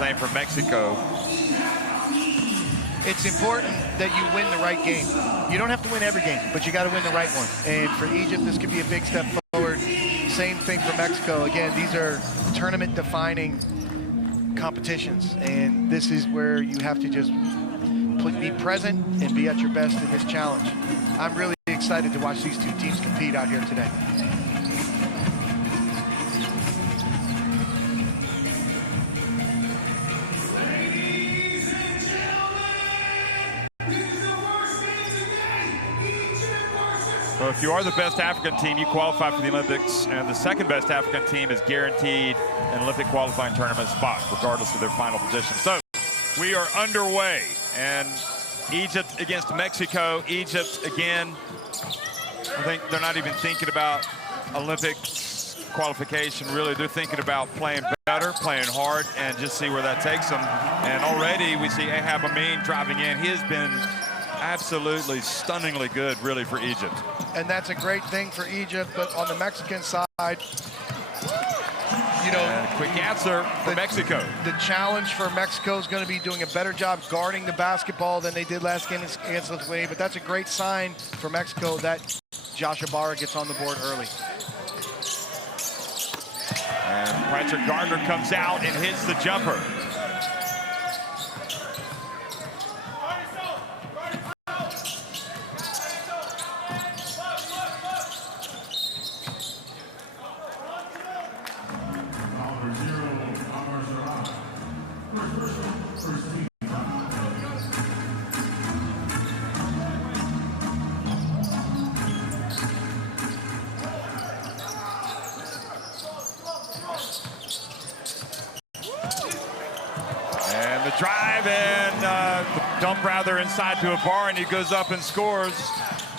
same for Mexico. It's important that you win the right game. You don't have to win every game, but you got to win the right one. And for Egypt, this could be a big step forward. Same thing for Mexico. Again, these are tournament-defining competitions, and this is where you have to just be present and be at your best in this challenge. I'm really excited to watch these two teams compete out here today. Well, if you are the best African team, you qualify for the Olympics, and the second best African team is guaranteed an Olympic qualifying tournament spot, regardless of their final position. So we are underway, and Egypt against Mexico. Egypt, again, I think they're not even thinking about Olympics qualification, really. They're thinking about playing better, playing hard, and just see where that takes them. And already we see Ahab Amin driving in. He has been absolutely stunningly good, really, for Egypt. And that's a great thing for Egypt, but on the Mexican side, you know, and a quick answer for Mexico. The challenge for Mexico is going to be doing a better job guarding the basketball than they did last game against Lithuania, but that's a great sign for Mexico that Josh Ibarra gets on the board early. And Prancer Gardner comes out and hits the jumper. Drive and dump rather inside to Ibarra, and he goes up and scores.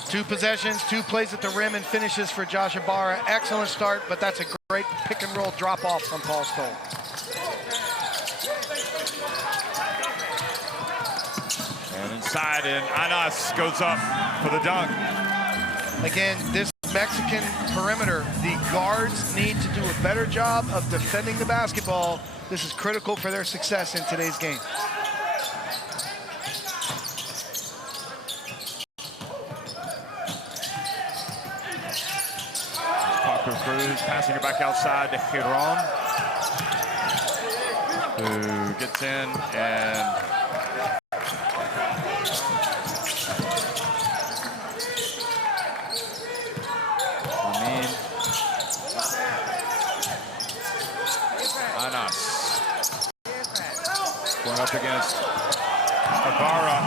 2 possessions, 2 plays at the rim, and finishes for Josh Ibarra. Excellent start, but that's a great pick and roll drop off from Paul Stoll. And inside, and Anas goes up for the dunk. Again, this Mexican perimeter, the guards need to do a better job of defending the basketball. This is critical for their success in today's game. Parker Cruz passing it back outside to Giron, who gets in and Anas going up against Ibarra.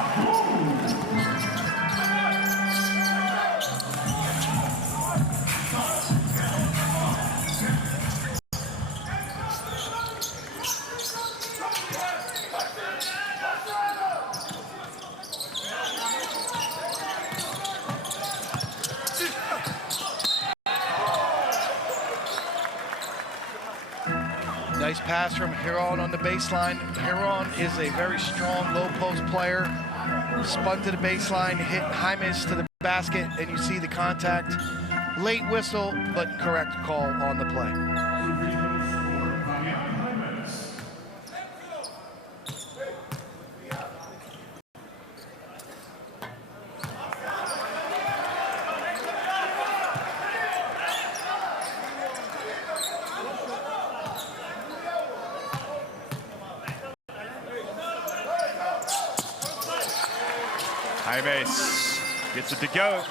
Nice pass from Giron on the baseline. Giron is a very strong low post player. Spun to the baseline, hit Jaimes to the basket, and you see the contact. Late whistle, but correct call on the play. Jaimes gets it to go.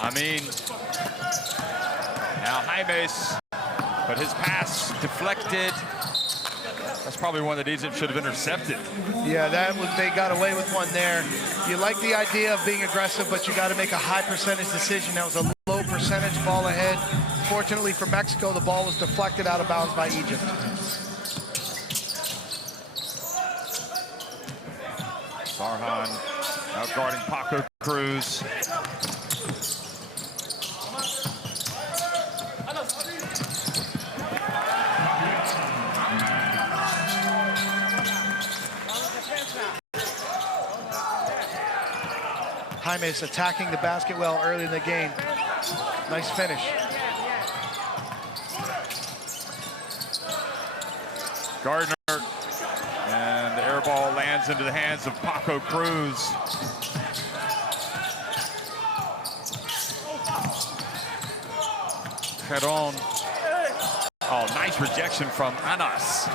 Amin. Now Jaimes, but his pass deflected. That's probably one that Egypt should have intercepted. Yeah, they got away with one there. You like the idea of being aggressive, but you got to make a high percentage decision. That was a low percentage ball ahead. Fortunately for Mexico, the ball was deflected out of bounds by Egypt. Farhan out guarding Paco Cruz. Jaime's attacking the basket well early in the game. Nice finish. Gardner, and the air ball lands into the hands of Paco Cruz. Caron. Oh, nice rejection from Anas.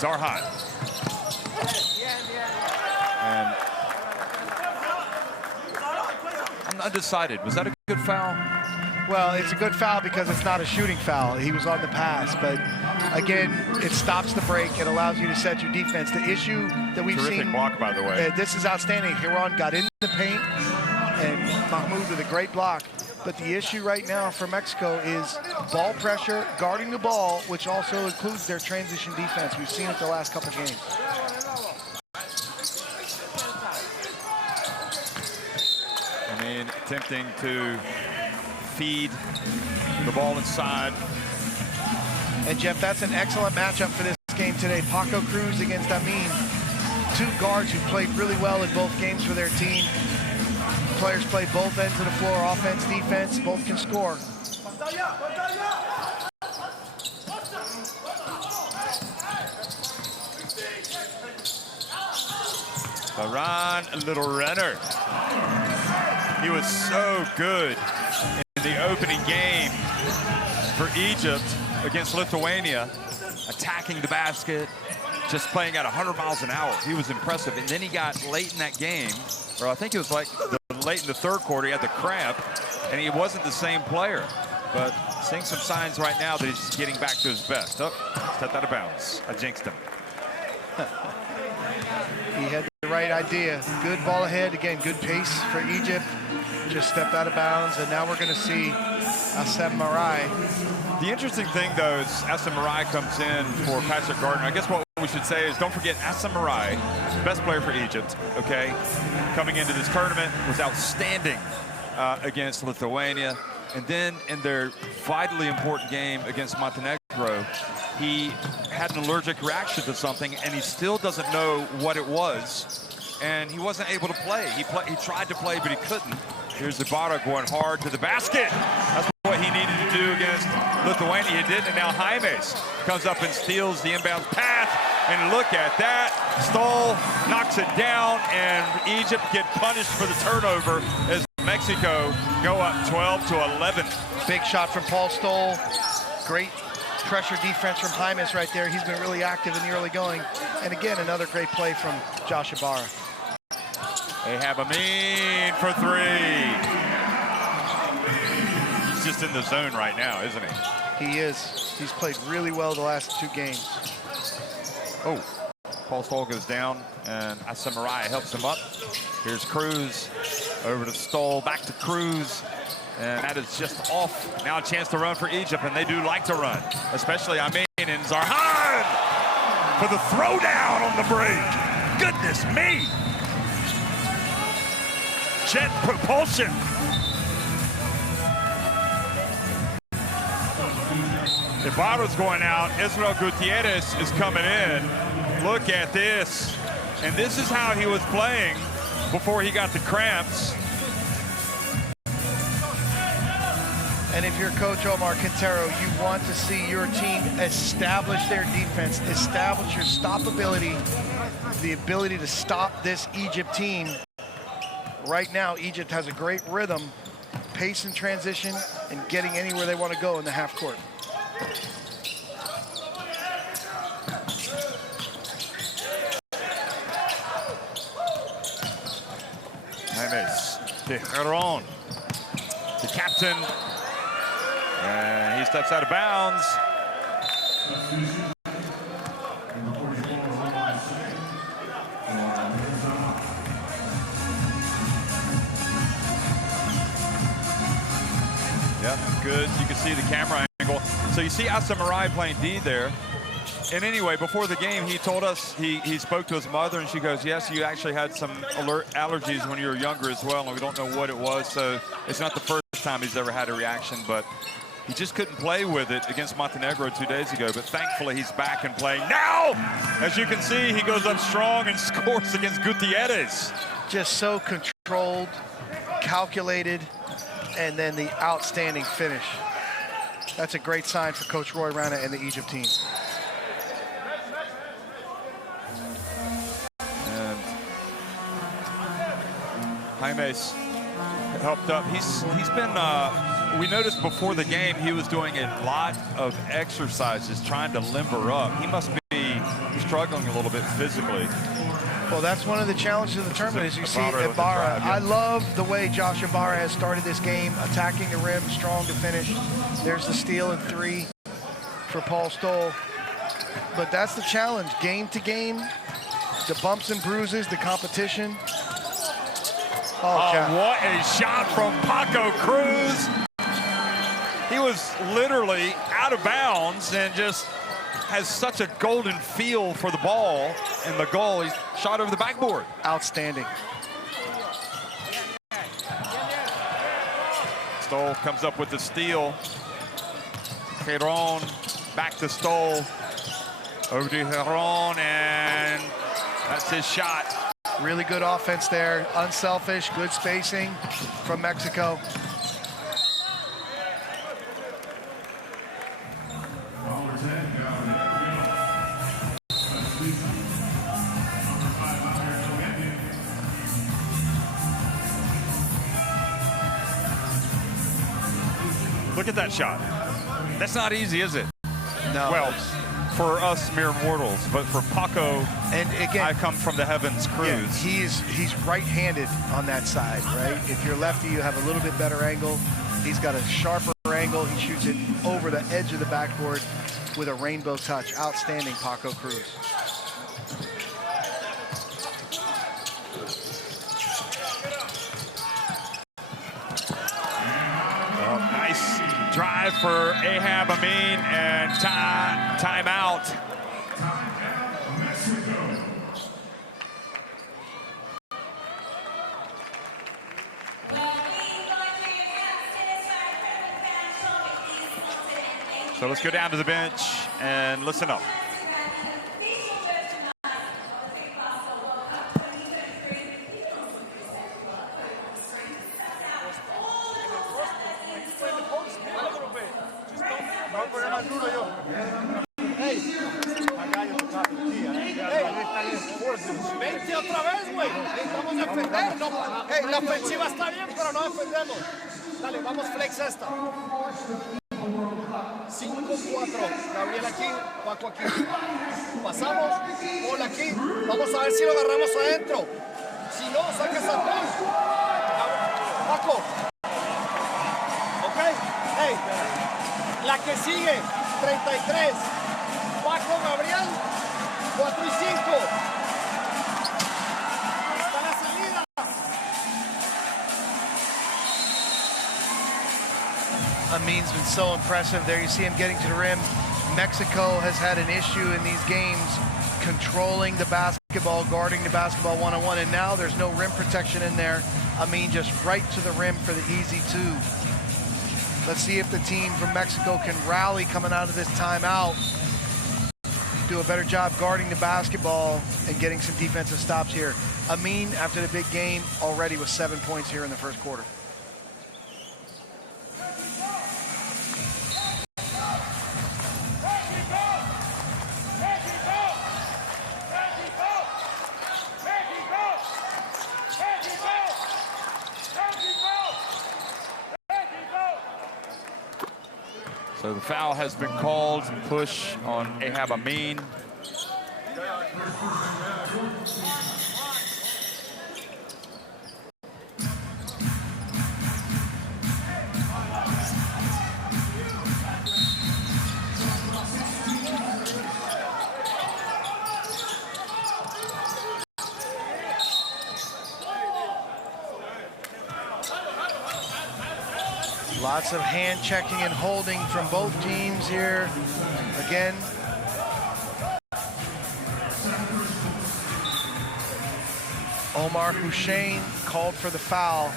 Zarhat. And I'm undecided. Was that a good foul? Well, it's a good foul because it's not a shooting foul. He was on the pass, but again, it stops the break. It allows you to set your defense. The issue that we've Terrific seen, block, by the way. This is outstanding. Hiron got in the paint, and Mahmoud with a great block. But the issue right now for Mexico is ball pressure, guarding the ball, which also includes their transition defense. We've seen it the last couple games. I mean, attempting to feed the ball inside. And Jeff, that's an excellent matchup for this game today. Paco Cruz against Amin. Two guards who played really well in both games for their team. Players play both ends of the floor, offense, defense, both can score. Baran, a little runner. He was so good in the opening game for Egypt against Lithuania, attacking the basket, just playing at 100 miles an hour. He was impressive. And then he got late in that game, or I think it was like late in the third quarter, he had the cramp, and he wasn't the same player. But seeing some signs right now that he's getting back to his best. Oh, stepped out of bounds. I jinxed him. He had the right idea. Good ball ahead. Again, good pace for Egypt. Just stepped out of bounds, and now we're going to see Assem Marai. The interesting thing, though, is Assem Marai comes in for Patrick Gardner. I guess what we should say is don't forget Assem Marai, best player for Egypt, okay? Coming into this tournament was outstanding against Lithuania. And then in their vitally important game against Montenegro, he had an allergic reaction to something, and he still doesn't know what it was. And he wasn't able to play. He tried to play, but he couldn't. Here's Ibarra going hard to the basket. That's what he needed to do against Lithuania. He did, and now Jaimes comes up and steals the inbound pass. And look at that. Stoll knocks it down, and Egypt get punished for the turnover as Mexico go up 12-11. Big shot from Paul Stoll. Great pressure defense from Jaimes right there. He's been really active in the early going. And again, another great play from Josh Ibarra. They have Amin for three. He's just in the zone right now, isn't he? He is. He's played really well the last two games. Oh, Paul Stoll goes down, and Assem Marai helps him up. Here's Cruz, over to Stoll, back to Cruz, and that is just off. Now a chance to run for Egypt, and they do like to run, especially Amin and Zarhan for the throwdown on the break. Goodness me! Jet propulsion. Ibarra's going out. Israel Gutierrez is coming in. Look at this. And this is how he was playing before he got the cramps. And if you're Coach Omar Quintero, you want to see your team establish their defense, establish your stoppability, the ability to stop this Egypt team. Right now, Egypt has a great rhythm, pace and transition, and getting anywhere they want to go in the half court. Jaimes Tejeron, the captain, and he steps out of bounds. Yep, good. You can see the camera angle. So you see Assem Marai playing D there. And anyway, before the game, he told us, he spoke to his mother, and she goes, yes, you actually had some allergies when you were younger as well, and we don't know what it was. So it's not the first time he's ever had a reaction, but He just couldn't play with it against Montenegro 2 days ago, but thankfully he's back and playing now. As you can see, he goes up strong and scores against Gutierrez. Just so controlled, calculated, and then the outstanding finish. That's a great sign for Coach Roy Rana and the Egypt team. And Jaime's helped up. He's been, we noticed before the game, he was doing a lot of exercises trying to limber up. He must be struggling a little bit physically. Well, that's one of the challenges of the tournament, as you see Ibarra. I love the way Josh Ibarra has started this game, attacking the rim, strong to finish. There's the steal and 3 for Paul Stoll. But that's the challenge, game to game, the bumps and bruises, the competition. Oh, what a shot from Paco Cruz. He was literally out of bounds and just has such a golden feel for the ball and the goal. He's shot over the backboard. Outstanding. Stoll comes up with the steal. Heron back to Stoll. Over to Heron, and that's his shot. Really good offense there, unselfish, good spacing from Mexico. Look at that shot. That's not easy, is it? No. Well, for us mere mortals, but for Paco, and again, I come from the heavens, Cruz. Yeah, he's right-handed on that side, right? If you're lefty, you have a little bit better angle. He's got a sharper angle. He shoots it over the edge of the backboard with a rainbow touch. Outstanding, Paco Cruz. Nice drive for Ahab Amin, and timeout. So let's go down to the bench and listen up. Vente otra vez, güey. Vamos a defender. No, hey, la ofensiva está bien, pero no defendemos. Dale, vamos flex esta. 5-4. Gabriel aquí, Paco aquí. Pasamos, bola aquí. Vamos a ver si lo agarramos adentro. Si no, sacas a Paul. Paco. Ok. Hey, la que sigue, 33. Paco, Gabriel, 4 y 5. Amin's been so impressive there. You see him getting to the rim. Mexico has had an issue in these games controlling the basketball, guarding the basketball one-on-one, and now there's no rim protection in there. Amin just right to the rim for the easy 2. Let's see if the team from Mexico can rally coming out of this timeout, do a better job guarding the basketball and getting some defensive stops here. Amin, after the big game, already with 7 points here in the first quarter. So the foul has been called, push on Ahab Amin. Lots of hand checking and holding from both teams here. Again, Omar Hussein called for the foul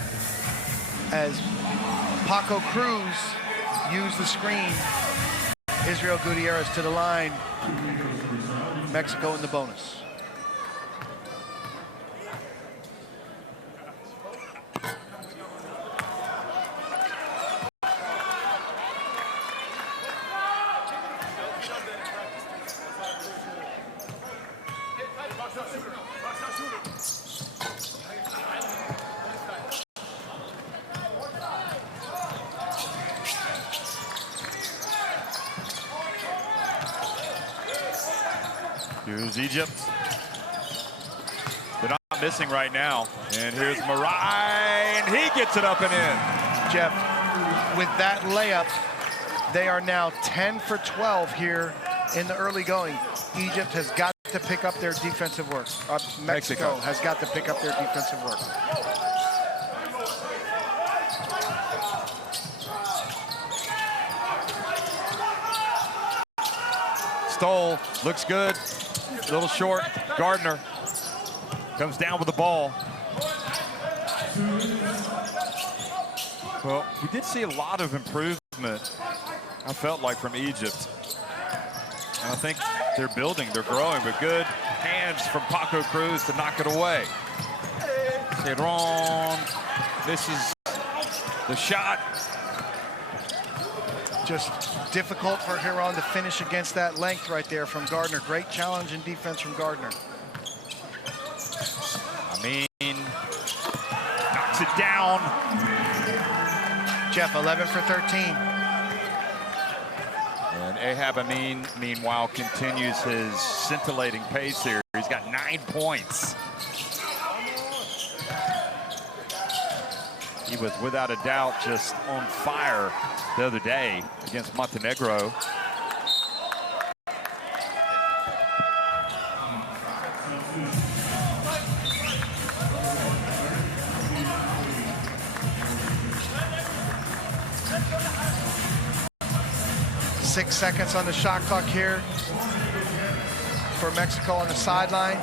as Paco Cruz use the screen. Israel Gutierrez to the line. Mexico in the bonus. Here's Egypt. They're not missing right now. And here's Marai, and he gets it up and in. Jeff, with that layup, they are now 10 for 12 here in the early going. Egypt has got to pick up their defensive work. Mexico has got to pick up their defensive work. Stoll looks good. A little short. Gardner comes down with the ball. Well, we did see a lot of improvement, I felt like, from Egypt. And I think they're building, they're growing, but good hands from Paco Cruz to knock it away. Teron misses the shot. Just difficult for Huron to finish against that length right there from Gardner. Great challenge and defense from Gardner. Amin knocks it down. Jeff, 11 for 13. And Ahab Amin, meanwhile, continues his scintillating pace here. He's got 9 points. He was, without a doubt, just on fire the other day against Montenegro. Six seconds on the shot clock here for Mexico on the sideline.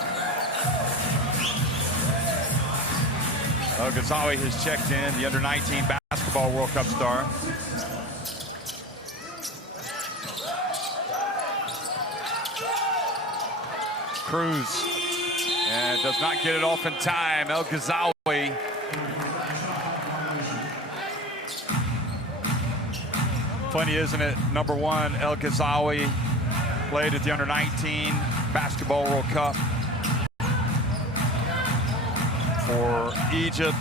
Ghazawi has checked in, the under-19 basketball World Cup star. Cruz, and does not get it off in time. El Ghazawi. Funny, isn't it? Number one, El Ghazawi played at the under-19 basketball World Cup for Egypt.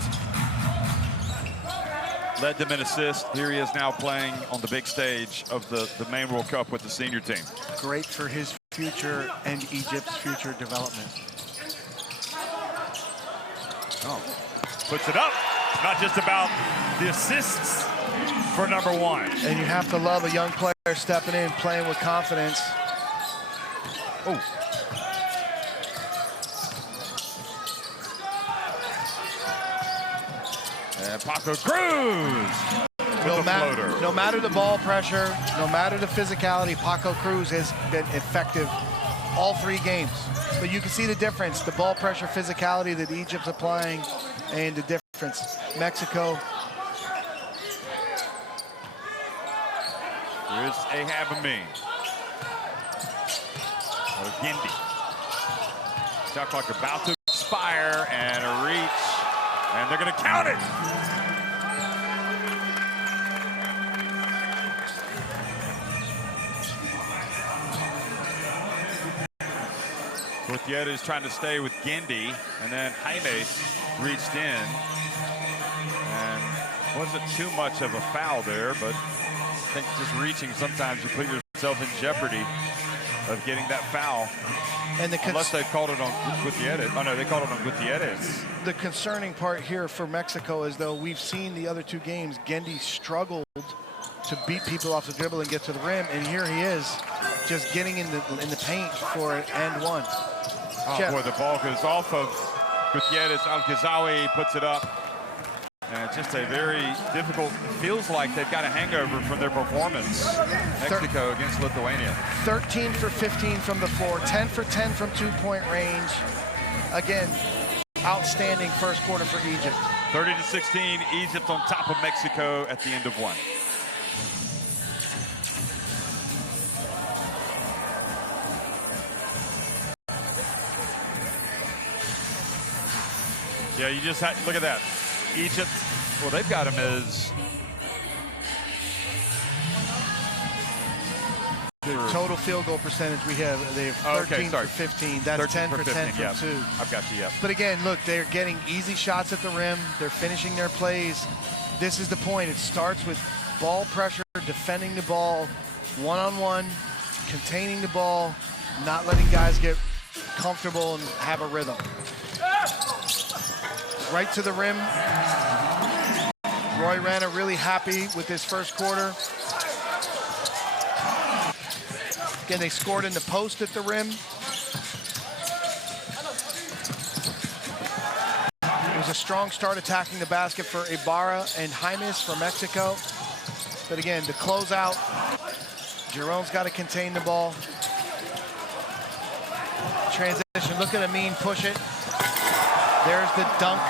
Led them in assists. Here he is now playing on the big stage of the main World Cup with the senior team. Great for his future and Egypt's future development. Oh, puts it up. It's not just about the assists for number one. And you have to love a young player stepping in, playing with confidence. Oh. And Paco Cruz with no matter the ball pressure, no matter the physicality, Paco Cruz has been effective all 3 games. But you can see the difference, the ball pressure physicality that Egypt's applying and the difference. Mexico. Here's Ahab Amin. Gindi. Shot clock about to expire, and a reach, and they're going to count it. Gutierrez is trying to stay with Gindi, and then Jaime reached in, and wasn't too much of a foul there, but I think just reaching, sometimes you put yourself in jeopardy of getting that foul. And unless they called it on Gutierrez. Oh no, they called it on Gutierrez. The concerning part here for Mexico is, though, we've seen the other 2 games, Gindi struggled to beat people off the dribble and get to the rim, and here he is just getting in the paint for an and one. Oh Jeff. Boy, the ball goes off of Gutierrez. Al Ghazawi puts it up. And just a very difficult, feels like they've got a hangover from their performance. Mexico against Lithuania. 13 for 15 from the floor, 10 for 10 from 2-point range. Again, outstanding first quarter for Egypt. 30-16, Egypt on top of Mexico at the end of one. Yeah, you just had, look at that. Egypt, well, they've got him as the total field goal percentage we have, they have 13 for 15. That's 10 for 10 from 2. I've got you, yeah. But again, look, they're getting easy shots at the rim. They're finishing their plays. This is the point. It starts with ball pressure, defending the ball, one-on-one, containing the ball, not letting guys get comfortable and have a rhythm. Right to the rim. Roy Rana really happy with his first quarter. Again, they scored in the post at the rim. It was a strong start attacking the basket for Ibarra and Jaimes for Mexico. But again, the closeout, Jerome's got to contain the ball. Transition, look at Amin push it. There's the dunk.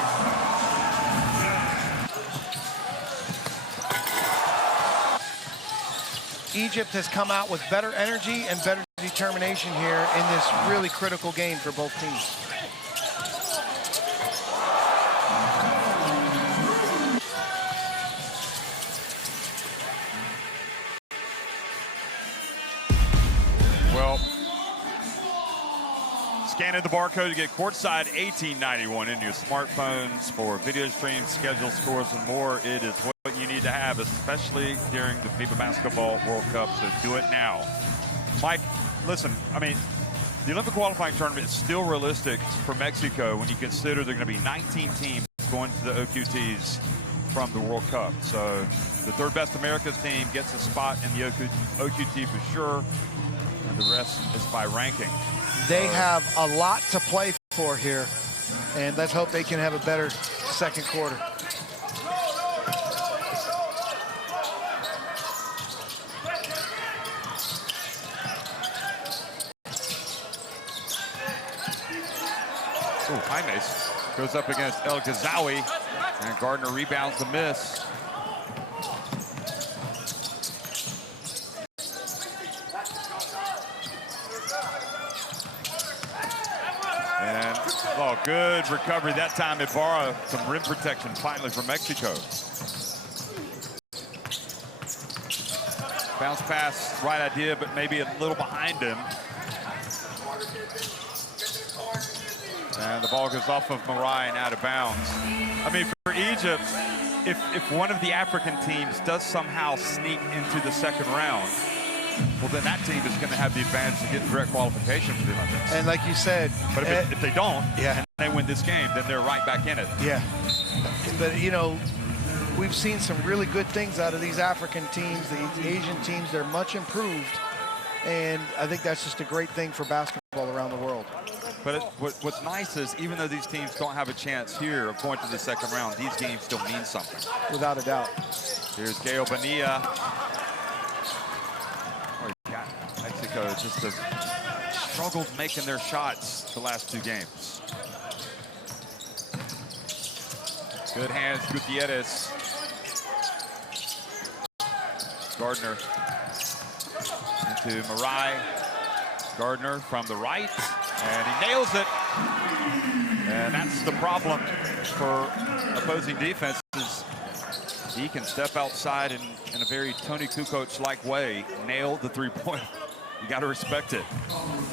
Egypt has come out with better energy and better determination here in this really critical game for both teams. Well, scanning the barcode to get courtside 1891 in your smartphones for video streams, schedule, scores, and more. It is what you need to have, especially during the FIBA Basketball World Cup, so do it now. Mike, listen, I mean, the Olympic qualifying tournament is still realistic for Mexico when you consider there are going to be 19 teams going to the OQTs from the World Cup. So the third best Americas team gets a spot in the OQT for sure, and the rest is by ranking. They have a lot to play for here, and let's hope they can have a better second quarter. Jaimes goes up against El Ghazawi, and Gardner rebounds the miss. And, oh, good recovery that time. Ibarra, some rim protection finally for Mexico. Bounce pass, right idea, but maybe a little behind him. And the ball goes off of Marai and out of bounds. I mean, for Egypt, if one of the African teams does somehow sneak into the second round, well, then that team is going to have the advantage to get direct qualification for the Olympics. And like you said, but if they don't, yeah, and they win this game, then they're right back in it. Yeah, but you know, we've seen some really good things out of these African teams, the Asian teams. They're much improved, and I think that's just a great thing for basketball around the world. But what's nice is, even though these teams don't have a chance here of going to the second round, these games still mean something. Without a doubt. Here's Gael Bonilla. Oh, God, Mexico just have struggled making their shots the last two games. Good hands, Gutierrez. Gardner into Marai. Gardner from the right. And he nails it. And that's the problem for opposing defenses. He can step outside in a very Tony Kukoc-like way, nail the three-point. You got to respect it.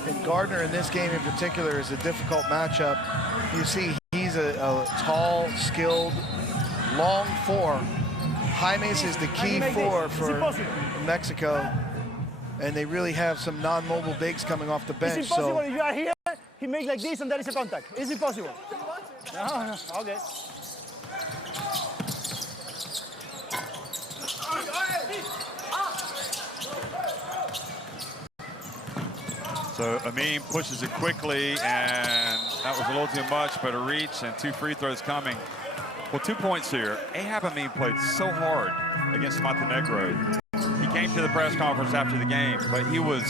And Gardner in this game in particular is a difficult matchup. You see, he's a tall, skilled, long four. Jaimes is the key four for Mexico. And they really have some non-mobile bigs coming off the bench. It's impossible. So if you are here, he makes like this and there is a contact. It's impossible. No, okay. So Amin pushes it quickly, and that was a little too much, but a reach and two free throws coming. Well, 2 points here. Ahab Amin played so hard against Montenegro. He came to the press conference after the game, but he was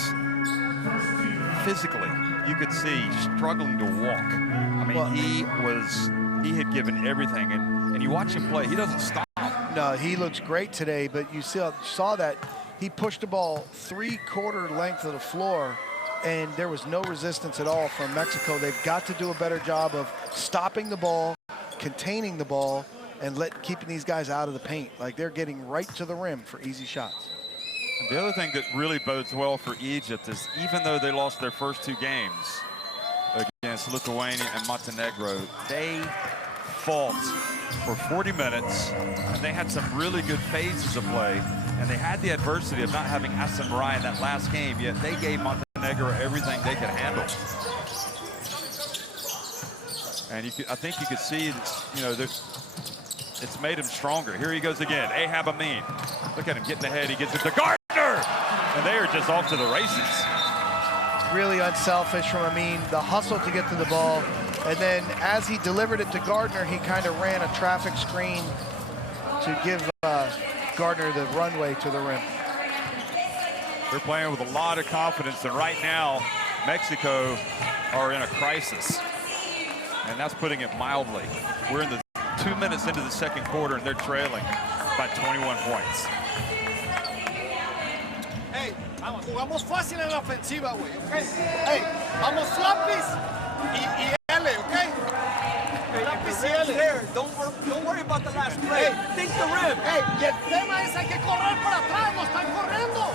physically, you could see, struggling to walk. I mean, well, he had given everything, and you watch him play, he doesn't stop. No, he looks great today, but you saw that he pushed the ball 3/4 length of the floor, and there was no resistance at all from Mexico. They've got to do a better job of stopping the ball, containing the ball and keeping these guys out of the paint. Like, they're getting right to the rim for easy shots. And the other thing that really bodes well for Egypt is even though they lost their first 2 games against Lithuania and Montenegro, they fought for 40 minutes, and they had some really good phases of play, and they had the adversity of not having Hassan Marai in that last game, yet they gave Montenegro everything they could handle. And I think you could see that, you know, it's made him stronger. Here he goes again, Ahab Amin. Look at him getting ahead, he gets it to Gardner! And they are just off to the races. Really unselfish from Amin, the hustle to get to the ball. And then as he delivered it to Gardner, he kind of ran a traffic screen to give Gardner the runway to the rim. They're playing with a lot of confidence, and right now, Mexico are in a crisis. And that's putting it mildly. We're in the 2 minutes into the second quarter, and they're trailing by 21 points. Hey, jugamos fácil en la ofensiva, güey, okay? Hey, vamos lápiz y L, okay? Lápiz y L. There. Don't worry about the last play. Hey, think the rim. Hey, y el tema es hay que correr para atrás, no están corriendo.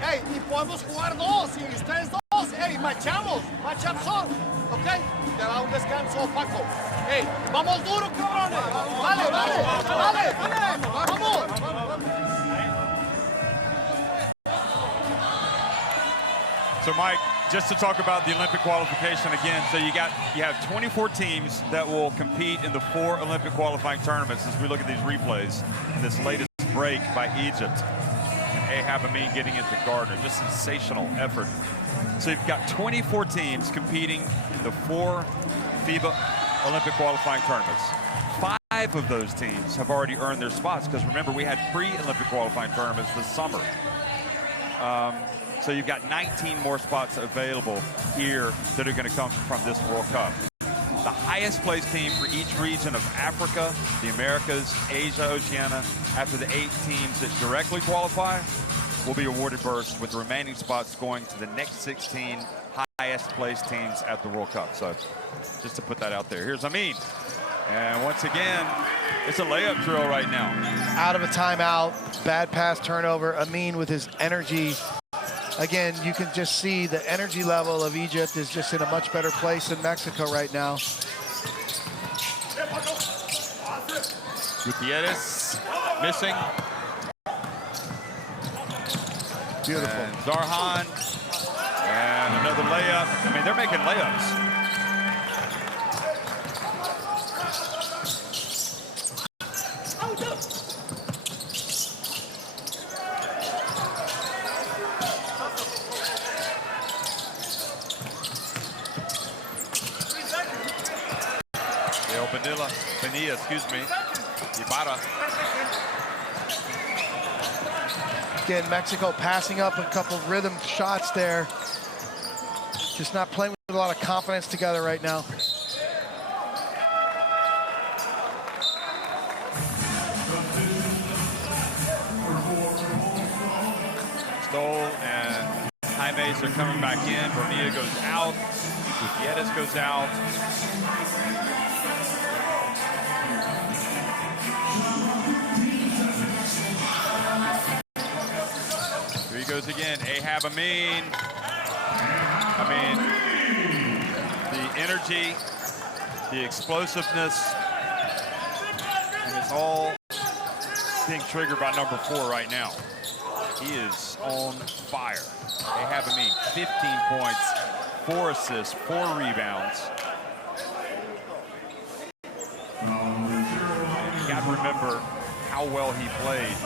Hey, y podemos jugar 2, y ustedes 2. Hey, machamos, match up son, okay? Te da un descanso, Paco. Hey, vamos duro, cabrones. Dale, vamos. So, Mike, just to talk about the Olympic qualification again, so you have 24 teams that will compete in the 4 Olympic qualifying tournaments as we look at these replays in this latest break by Egypt. And Ahab Amin getting it to Gardner, just sensational effort. So you've got 24 teams competing in the 4 FIBA Olympic qualifying tournaments. 5 of those teams have already earned their spots, because remember, we had pre-Olympic qualifying tournaments this summer. So you've got 19 more spots available here that are going to come from this World Cup. The highest placed team for each region of Africa, the Americas, Asia, Oceania, after the 8 teams that directly qualify, will be awarded berths, with the remaining spots going to the next 16 highest placed teams at the World Cup. So just to put that out there. Here's Amin. And once again, it's a layup drill right now. Out of a timeout, bad pass turnover. Amin with his energy. Again, you can just see the energy level of Egypt is just in a much better place than Mexico right now. Gutierrez missing. Beautiful. And Zarhan. And another layup. I mean, they're making layups. Penilla, excuse me. Ibarra. Again, Mexico passing up a couple of rhythm shots there. Just not playing with a lot of confidence together right now. Stoll and Jaimes are coming back in. Bonilla goes out. Gutierrez goes out. Here he goes again. Ahab Amin. I mean, the energy, the explosiveness, and it's all being triggered by number 4 right now. He is on fire. Ahab Amin, 15 points, 4 assists, 4 rebounds. You got to remember how well he played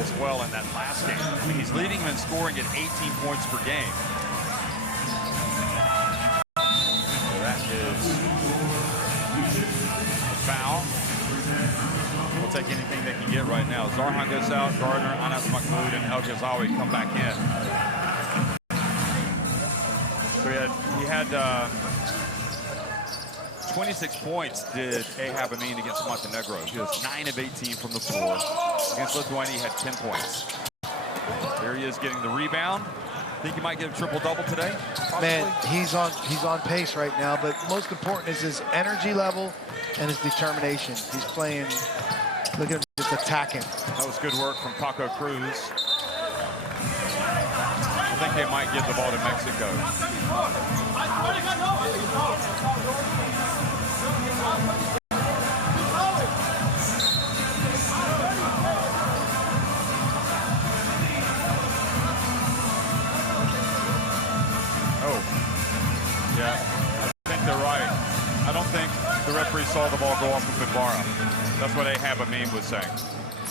as well in that last game. I mean, he's leading him in scoring at 18 points per game. So that is a foul. We'll take anything they can get right now. Zarhan goes out, Gardner, Anas Mahmoud, and El Ghazawi come back in. So he had 26 points did Ahab Amin against Montenegro. He was 9 of 18 from the floor. Against Lithuania, he had 10 points. There he is getting the rebound. Think he might get a triple-double today? Possibly? Man, he's on pace right now, but most important is his energy level and his determination. He's playing, look at him just attacking. That was good work from Paco Cruz. I think they might give the ball to Mexico. Oh, yeah, I think they're right. I don't think the referee saw the ball go off of Ibarra. That's what Ahab Amin was saying.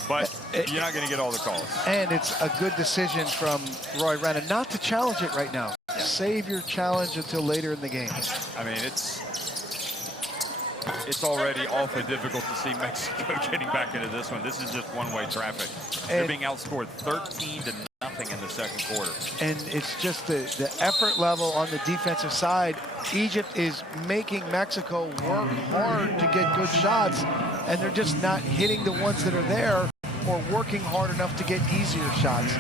But you're not going to get all the calls. And it's a good decision from Roy Rana not to challenge it right now. Yeah. Save your challenge until later in the game. I mean, it's already awfully difficult to see Mexico getting back into this one. This is just one-way traffic. They're being outscored 13-0 in the second quarter. And it's just the effort level on the defensive side. Egypt is making Mexico work hard to get good shots, and they're just not hitting the ones that are there or working hard enough to get easier shots.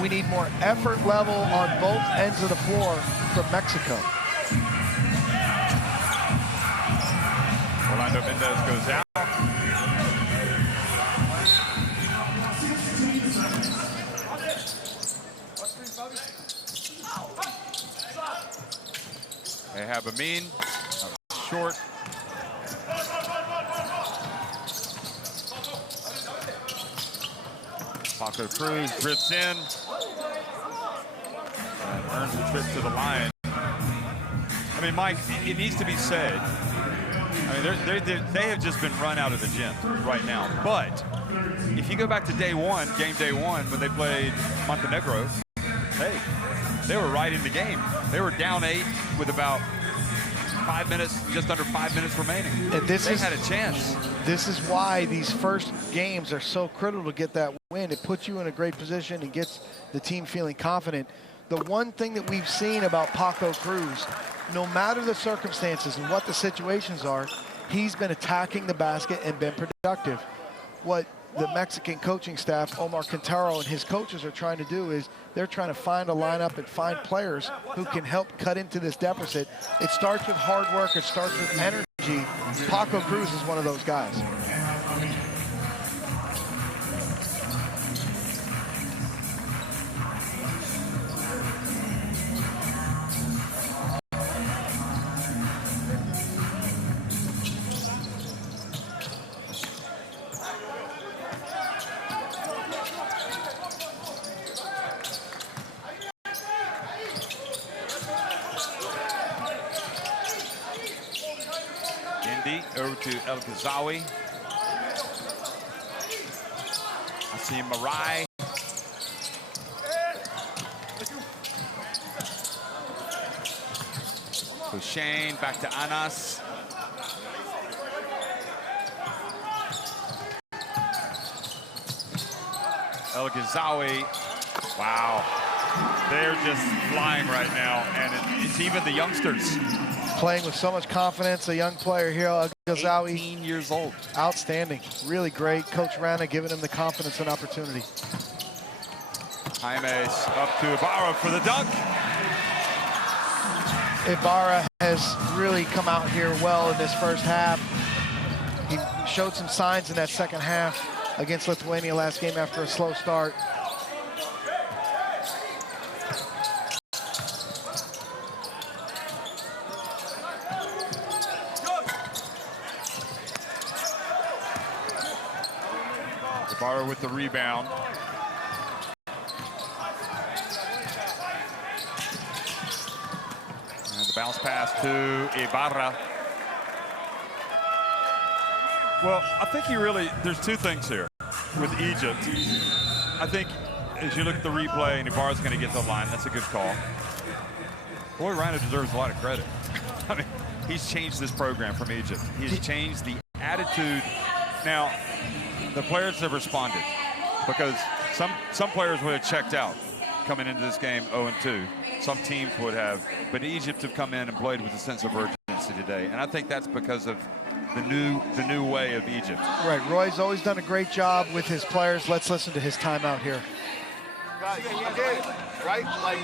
We need more effort level on both ends of the floor from Mexico. Orlando Mendez goes out. Ahab Amin, short. Paco Cruz drifts in and earns the trip to the line. I mean, Mike, it needs to be said. I mean, they have just been run out of the gym right now. But if you go back to day one, game day one, when they played Montenegro, hey, they were right in the game. They were down 8 with about 5 minutes, just under 5 minutes remaining. And they had a chance. This is why these first games are so critical to get that win. It puts you in a great position and gets the team feeling confident. The one thing that we've seen about Paco Cruz, no matter the circumstances and what the situations are, he's been attacking the basket and been productive. What the Mexican coaching staff, Omar Quintero and his coaches, are trying to do is they're trying to find a lineup and find players who can help cut into this deficit. It starts with hard work. It starts with energy. Paco Cruz is one of those guys. Over to El Ghazawi. I see Marai. Hussein back to Anas. El Ghazawi. Wow. They're just flying right now, and it's even the youngsters. Playing with so much confidence, a young player here, El Ghazawi. 18 years old. Outstanding. Really great. Coach Rana giving him the confidence and opportunity. Jaimes up to Ibarra for the dunk. Ibarra has really come out here well in this first half. He showed some signs in that second half against Lithuania last game after a slow start. Ibarra with the rebound. And the bounce pass to Ibarra. Well, I think there's two things here with Egypt. I think as you look at the replay and Ibarra's going to get the line, that's a good call. Roy Rana deserves a lot of credit. I mean, he's changed this program from Egypt. He's changed the attitude. Now, the players have responded because some players would have checked out coming into this game 0-2. Some teams would have, but Egypt have come in and played with a sense of urgency today, and I think that's because of the new way of Egypt. Right, Roy's always done a great job with his players. Let's listen to his timeout here. Guys, again, right? Like,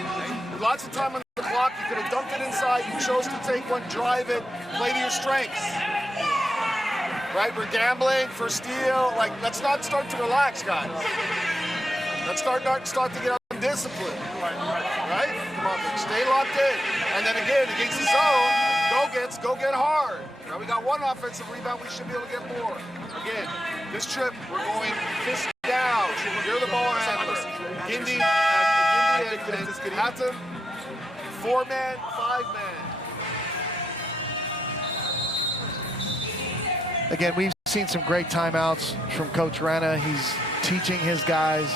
lots of time on the clock. You could have dumped it inside. You chose to take one, drive it, play to your strengths. Right? We're gambling for steal. Like, let's not start to relax, guys. Let's start to get undisciplined. Right? Come on, stay locked in. And then again, against the zone, go get hard. Now we got one offensive rebound. We should be able to get more. Again, this trip, we're going fist down. You're the ball handler. Gindi and Hatem, 4-man, 5-man. Again, we've seen some great timeouts from Coach Rana. He's teaching his guys.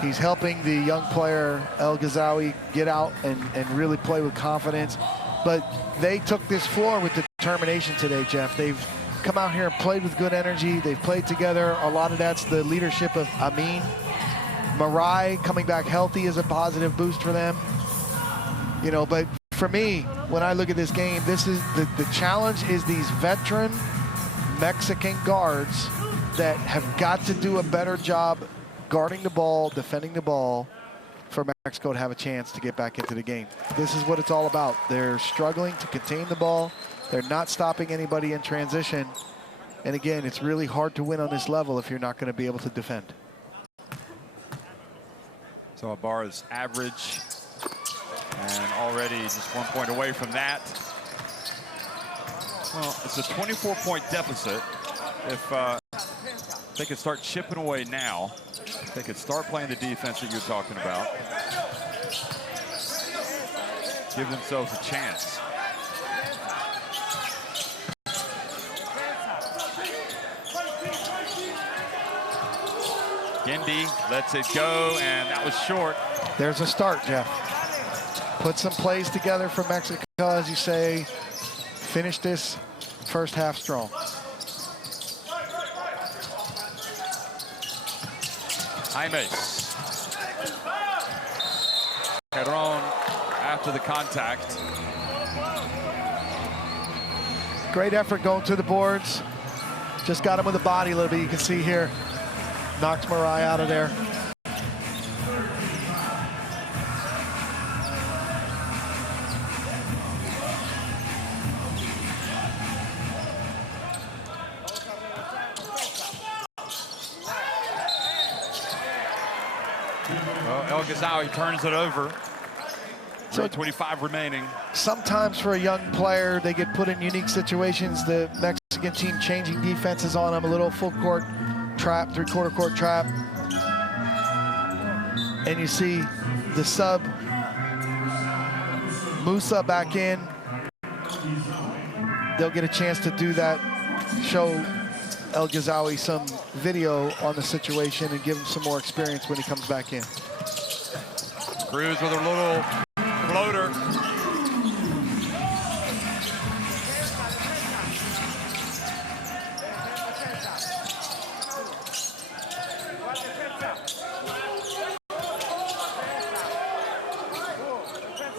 He's helping the young player, El Ghazawi, get out and really play with confidence. But they took this floor with determination today, Jeff. They've come out here and played with good energy. They've played together. A lot of that's the leadership of Amin. Marai coming back healthy is a positive boost for them. You know, but for me, when I look at this game, this is the challenge is these veteran Mexican guards that have got to do a better job guarding the ball, defending the ball for Mexico to have a chance to get back into the game. This is what it's all about. They're struggling to contain the ball. They're not stopping anybody in transition. And again, it's really hard to win on this level if you're not going to be able to defend. So Ibarra's average, and already just 1 point away from that. Well, it's a 24-point deficit. If they could start chipping away now, they could start playing the defense that you're talking about. Give themselves a chance. Gindi lets it go, and that was short. There's a start, Jeff. Put some plays together for Mexico, as you say. Finish this first half strong. Jaimes. Perron after the contact. Great effort going to the boards. Just got him with the body a little bit. You can see here. Knocked Marai out of there. Well, El Ghazawi turns it over. So 25 remaining. Sometimes for a young player, they get put in unique situations. The Mexican team changing defenses on them, a little full court trap, three-quarter court trap. And you see the sub, Musa back in. They'll get a chance to do that, show El Ghazawi some video on the situation and give him some more experience when he comes back in. Cruz with a little floater.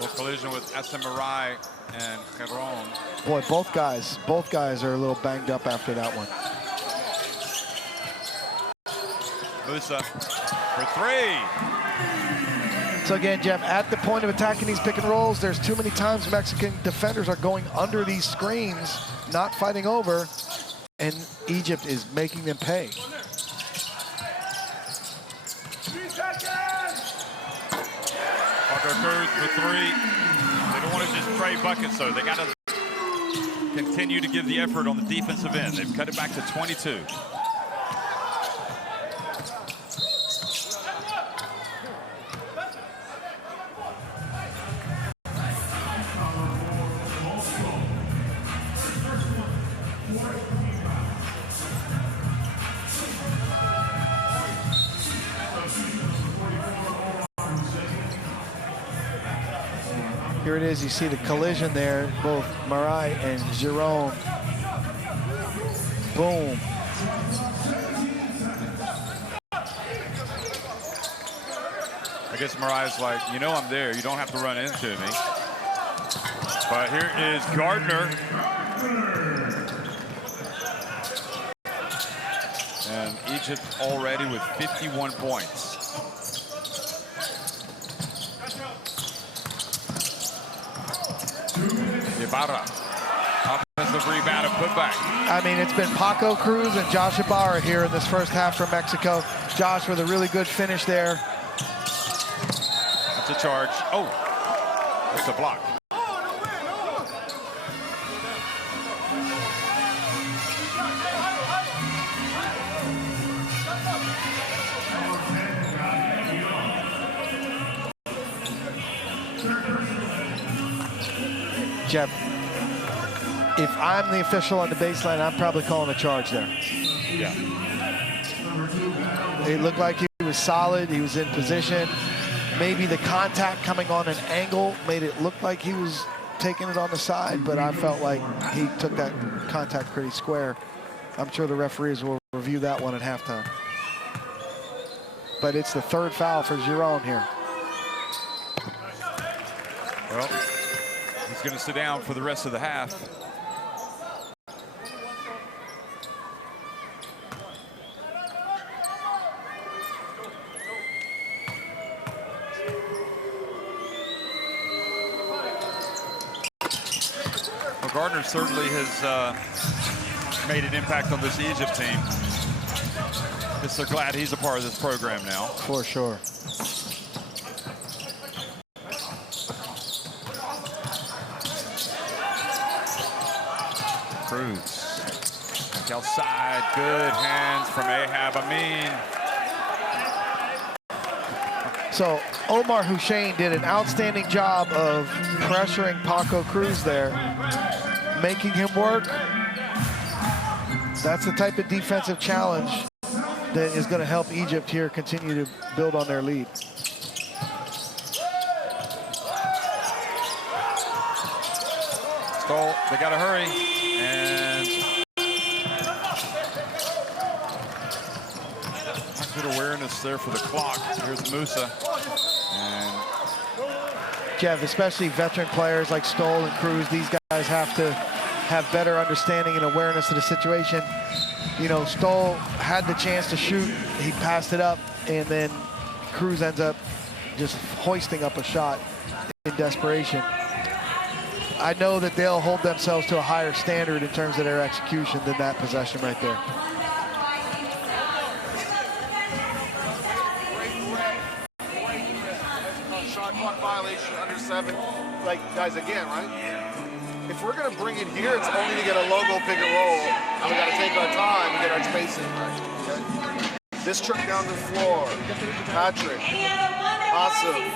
Little collision with Marai and Perron. Boy, both guys are a little banged up after that one. Musa for three. So again, Jeff, at the point of attacking these pick and rolls, there's too many times Mexican defenders are going under these screens, not fighting over, and Egypt is making them pay. Parker Cruz for three. They don't want to just trade buckets, though. They got to continue to give the effort on the defensive end. They've cut it back to 22. Here it is, you see the collision there, both Marai and Jerome. Boom. I guess Mariah's like, you know I'm there. You don't have to run into me. But here is Gardner. And Egypt already with 51 points. Ibarra. Offensive rebound and putback. I mean, it's been Paco Cruz and Josh Ibarra here in this first half for Mexico. Josh with a really good finish there. That's a charge. Oh, there's a block. Jeff, if I'm the official on the baseline, I'm probably calling a charge there. Yeah. It looked like he was solid. He was in position. Maybe the contact coming on an angle made it look like he was taking it on the side, but I felt like he took that contact pretty square. I'm sure the referees will review that one at halftime. But it's the third foul for Giron here. Well, he's going to sit down for the rest of the half. Well, Gardner certainly has made an impact on this Egypt team. Just so glad he's a part of this program now. For sure. Cruz. Outside, good hands from Ahab Amin. So Omar Hussein did an outstanding job of pressuring Paco Cruz there, making him work. That's the type of defensive challenge that is going to help Egypt here continue to build on their lead. Stoll, they got to hurry. And good awareness there for the clock. Here's Musa. And Jeff, especially veteran players like Stoll and Cruz, these guys have to have better understanding and awareness of the situation. You know, Stoll had the chance to shoot, he passed it up, and then Cruz ends up just hoisting up a shot in desperation. I know that they'll hold themselves to a higher standard in terms of their execution than that possession right there. Shot clock violation under 7. Like, guys, again, right? If we're going to bring it here, it's only to get a logo pick and roll. And we got to take our time and get our spacing right. Okay? This trip down the floor. Patrick. Awesome.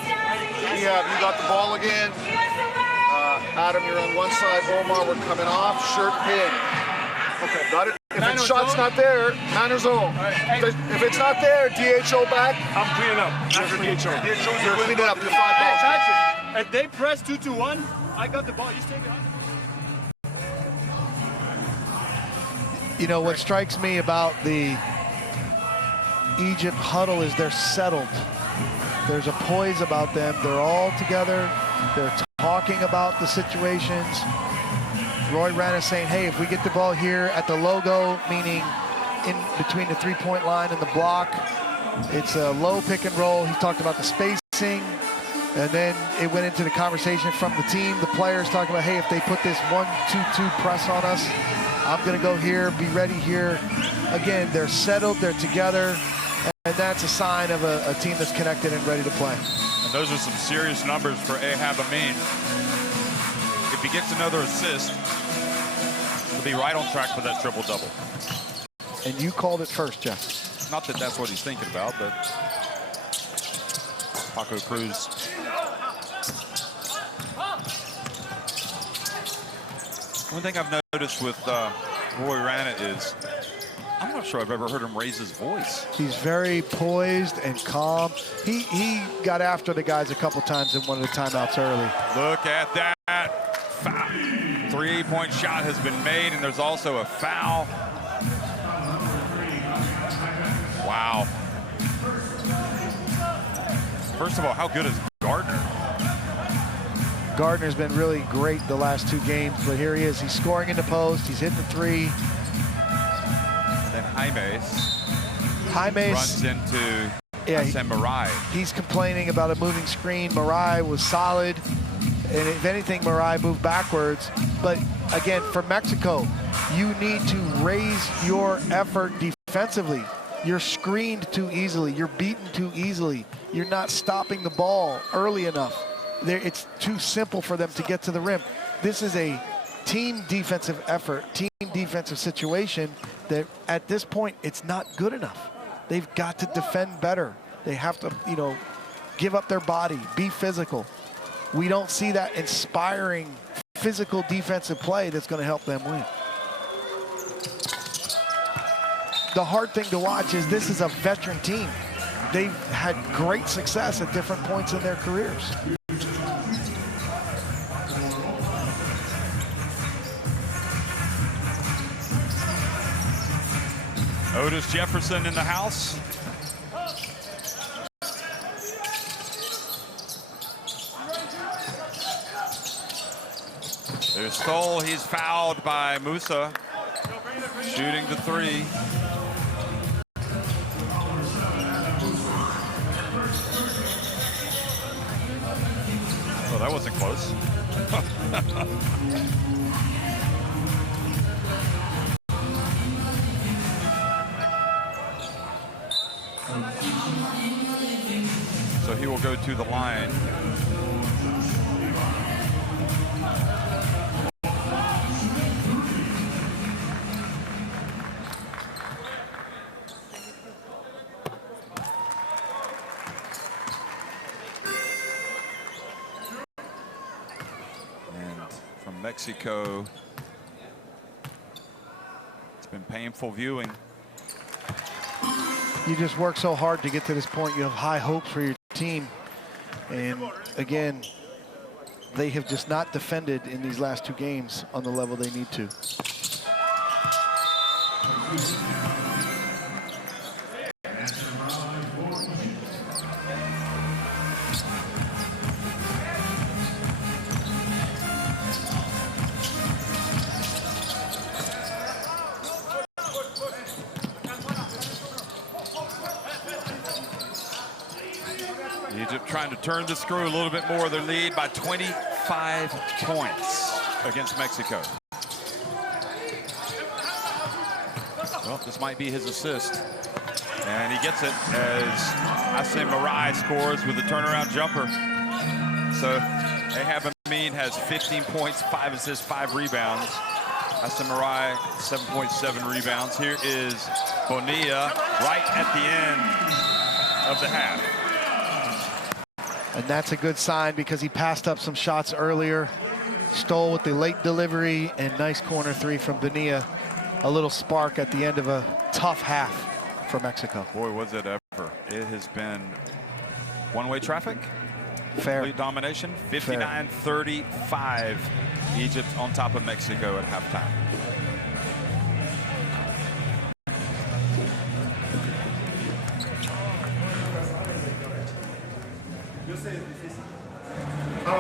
Ehab, you got the ball again. Adam, you're on one side. Omar, we're coming off. Shirt pin. Okay, got it. If the shot's not there, Niners zone. If it's not there, DHO back. I'm cleaning up after DHO. You're cleaning up. You're 5 balls. If they press 2-2-1, I got the ball. You stay behind. You know, what strikes me about the Egypt huddle is they're settled. There's a poise about them. They're all together. They're talking about the situations. Roy Rana saying, hey, if we get the ball here at the logo, meaning in between the three-point line and the block, it's a low pick and roll. He talked about the spacing, and then it went into the conversation from the team. The players talking about, hey, if they put this 1-2-2 press on us, I'm going to go here, be ready here. Again, they're settled, they're together, and that's a sign of a team that's connected and ready to play. And those are some serious numbers for Ahab Amin. If he gets another assist, he'll be right on track for that triple-double. And you called it first, Jeff. Not that that's what he's thinking about, but Paco Cruz. One thing I've noticed with Roy Rana is I'm not sure I've ever heard him raise his voice. He's very poised and calm. He got after the guys a couple times in one of the timeouts early. Look at that foul. Three-point shot has been made, and there's also a foul. Wow. First of all, how good is Gardner? Gardner's been really great the last 2 games, but here he is. He's scoring in the post. He's hitting the 3. Then Jaime runs into Hassan Marai. He's complaining about a moving screen. Marai was solid, And if anything, Marai moved backwards. But again, for Mexico, you need to raise your effort defensively. You're screened too easily. You're beaten too easily. You're not stopping the ball early enough. It's too simple for them to get to the rim. This is a team defensive effort, team defensive situation that at this point, it's not good enough. They've got to defend better. They have to, give up their body, be physical. We don't see that inspiring physical defensive play that's going to help them win. The hard thing to watch is this is a veteran team. They've had great success at different points in their careers. Otis Jefferson in the house. There's Stoll. He's fouled by Musa. Shooting the three. Oh, that wasn't close. So he will go to the line. Mexico. It's been painful viewing. You just work so hard to get to this point. You have high hopes for your team. And again, they have just not defended in these last two games on the level they need to. Egypt trying to turn the screw a little bit more. Their lead by 25 points against Mexico. Well, this might be his assist. And he gets it as Asim Marai scores with a turnaround jumper. So Ahab Amin has 15 points, 5 assists, 5 rebounds. Asim Marai, 7.7 rebounds. Here is Bonilla right at the end of the half. And that's a good sign because he passed up some shots earlier. Stoll with the late delivery and nice corner three from Bonilla. A little spark at the end of a tough half for Mexico. Boy, was it ever. It has been one-way traffic. Fair. Complete domination, 59-35. Egypt on top of Mexico at halftime.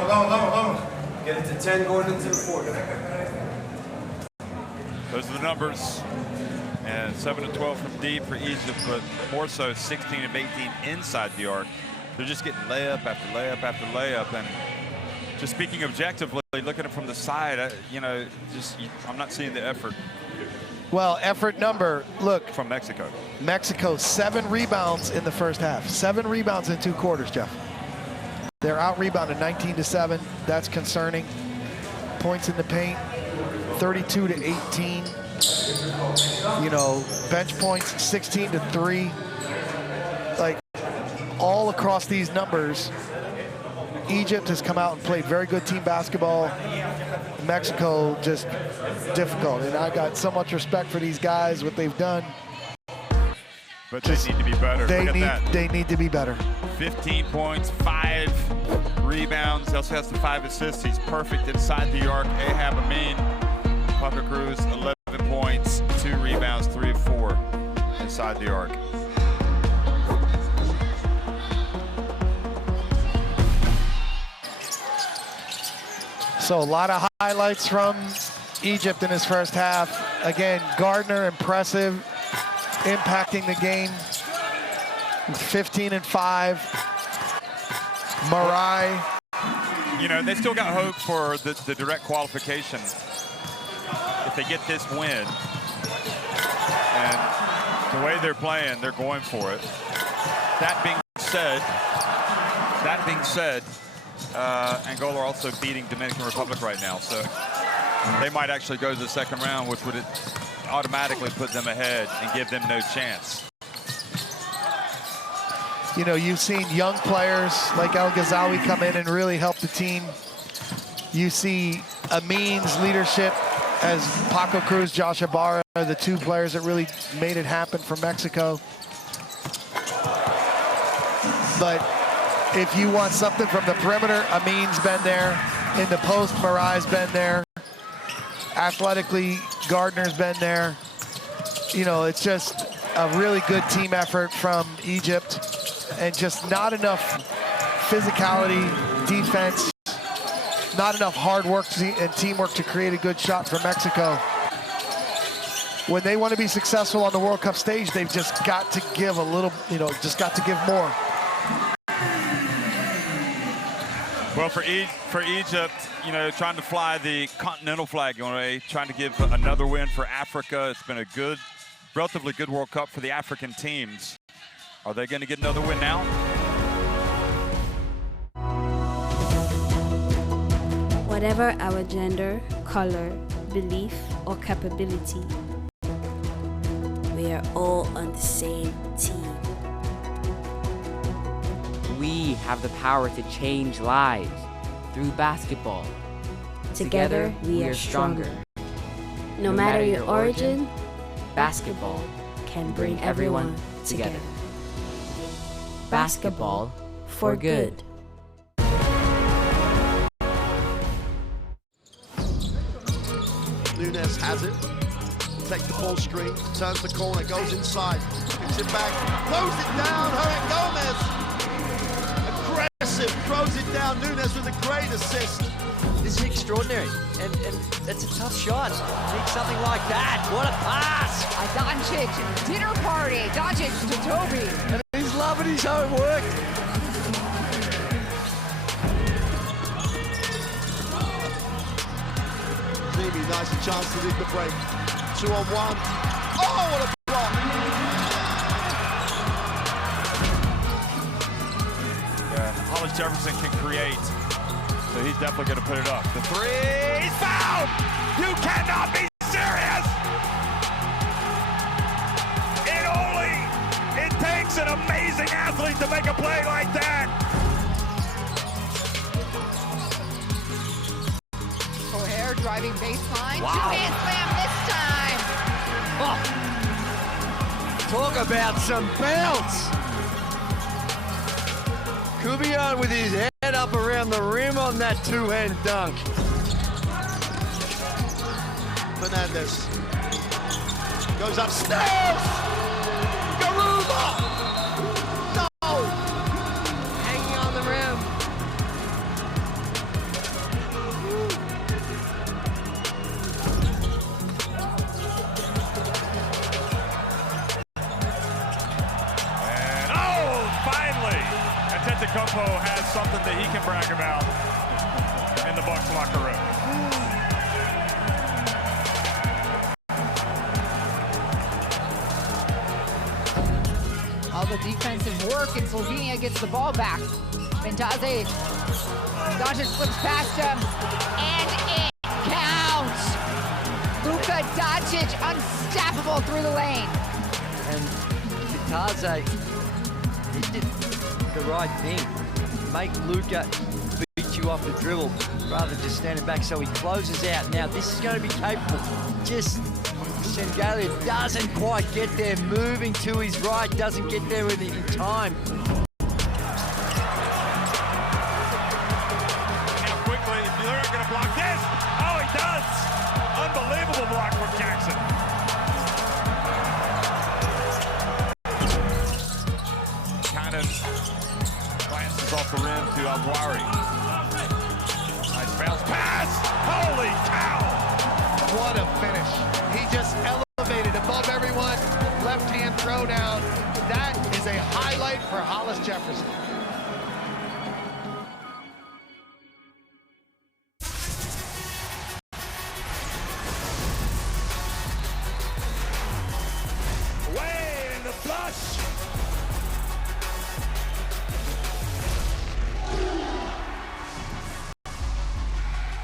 Vamos. Get it to 10 going into the fourth. Those are the numbers. And 7 of 12 from deep for Egypt, but more so 16 of 18 inside the arc. They're just getting layup after layup after layup. And just speaking objectively, looking at it from the side, I'm not seeing the effort. Well, effort number, look. From Mexico. Mexico, 7 rebounds in the first half. 7 rebounds in 2 quarters, Jeff. They're out-rebounded 19-7. That's concerning. Points in the paint, 32-18. Bench points, 16-3. Like, all across these numbers, Egypt has come out and played very good team basketball. Mexico, just difficult. And I got so much respect for these guys, what they've done. But they need to be better. They need to be better. 15 points, 5 rebounds. He also has the 5 assists. He's perfect inside the arc. Ahab Amin, Papa Cruz, 11 points, 2 rebounds, 3 of 4 inside the arc. So a lot of highlights from Egypt in his first half. Again, Gardner, impressive, impacting the game. 15 and 5. Marai You know, they still got hope for the direct qualification if they get this win. And the way they're playing, they're going for it. That being said, Angola are also beating Dominican Republic right now, so they might actually go to the second round, which would automatically put them ahead and give them no chance. You know, you've seen young players like El Ghazawi come in and really help the team. You see Amin's leadership as Paco Cruz, Josh Ibarra are the two players that really made it happen for Mexico. But if you want something from the perimeter, Amin's been there. In the post, Marai's been there. Athletically, Gardner's been there. You know, it's just a really good team effort from Egypt. And just not enough physicality, defense, not enough hard work and teamwork to create a good shot for Mexico. When they want to be successful on the World Cup stage, they've just got to give a little, you know, just got to give more. Well, for Egypt, you know, trying to fly the continental flag, trying to give another win for Africa. It's been a good, relatively good World Cup for the African teams. Are they going to get another win now? Whatever our gender, color, belief, or capability, we are all on the same team. We have the power to change lives through basketball. Together, we are stronger. No matter your origin, basketball can bring everyone together. Basketball for good. Nunes has it. Takes the ball screen, turns the corner, goes inside, kicks it back, throws it down. Hernan Gomez, aggressive, throws it down. Nunes with a great assist. This is extraordinary, and that's a tough shot. Need something like that. What a pass! A Doncic dinner party. Doncic to Toby. And he's loving his own work. Zimi, nice chance to lead the break. 2-on-1. Oh, what a block! Yeah, Hollis Jefferson can create, so he's definitely going to put it up. The three, he's fouled! You cannot be serious! It takes an amazing athlete to make a play like that. O'Hare driving baseline. Wow. Two-hand slam this time. Oh. Talk about some bounce. Kubion with his head up around the rim on that two-hand dunk. Fernandez goes upstairs. Garuba! No! Hanging on the rim. And finally, Antetokounmpo has something that he can brag about in the Bucks locker room. All the defensive work, and Slovenia gets the ball back. Bentaze, Doncic slips past him, and it counts. Luka Doncic unstoppable through the lane. And Bentaze, he did the right thing. Make Luka beat you off the dribble rather than just standing back, so he closes out. Now this is going to be capable. Just Sengalia doesn't quite get there, moving to his right, doesn't get there in time. Now quickly, if you're not going to block this, oh, he does! Unbelievable block from Jackson. Kind of glances off the rim to Aguari. Nice bounce pass! Holy cow! What a finish. He just elevated above everyone. Left-hand throw down. That is a highlight for Hollis Jefferson.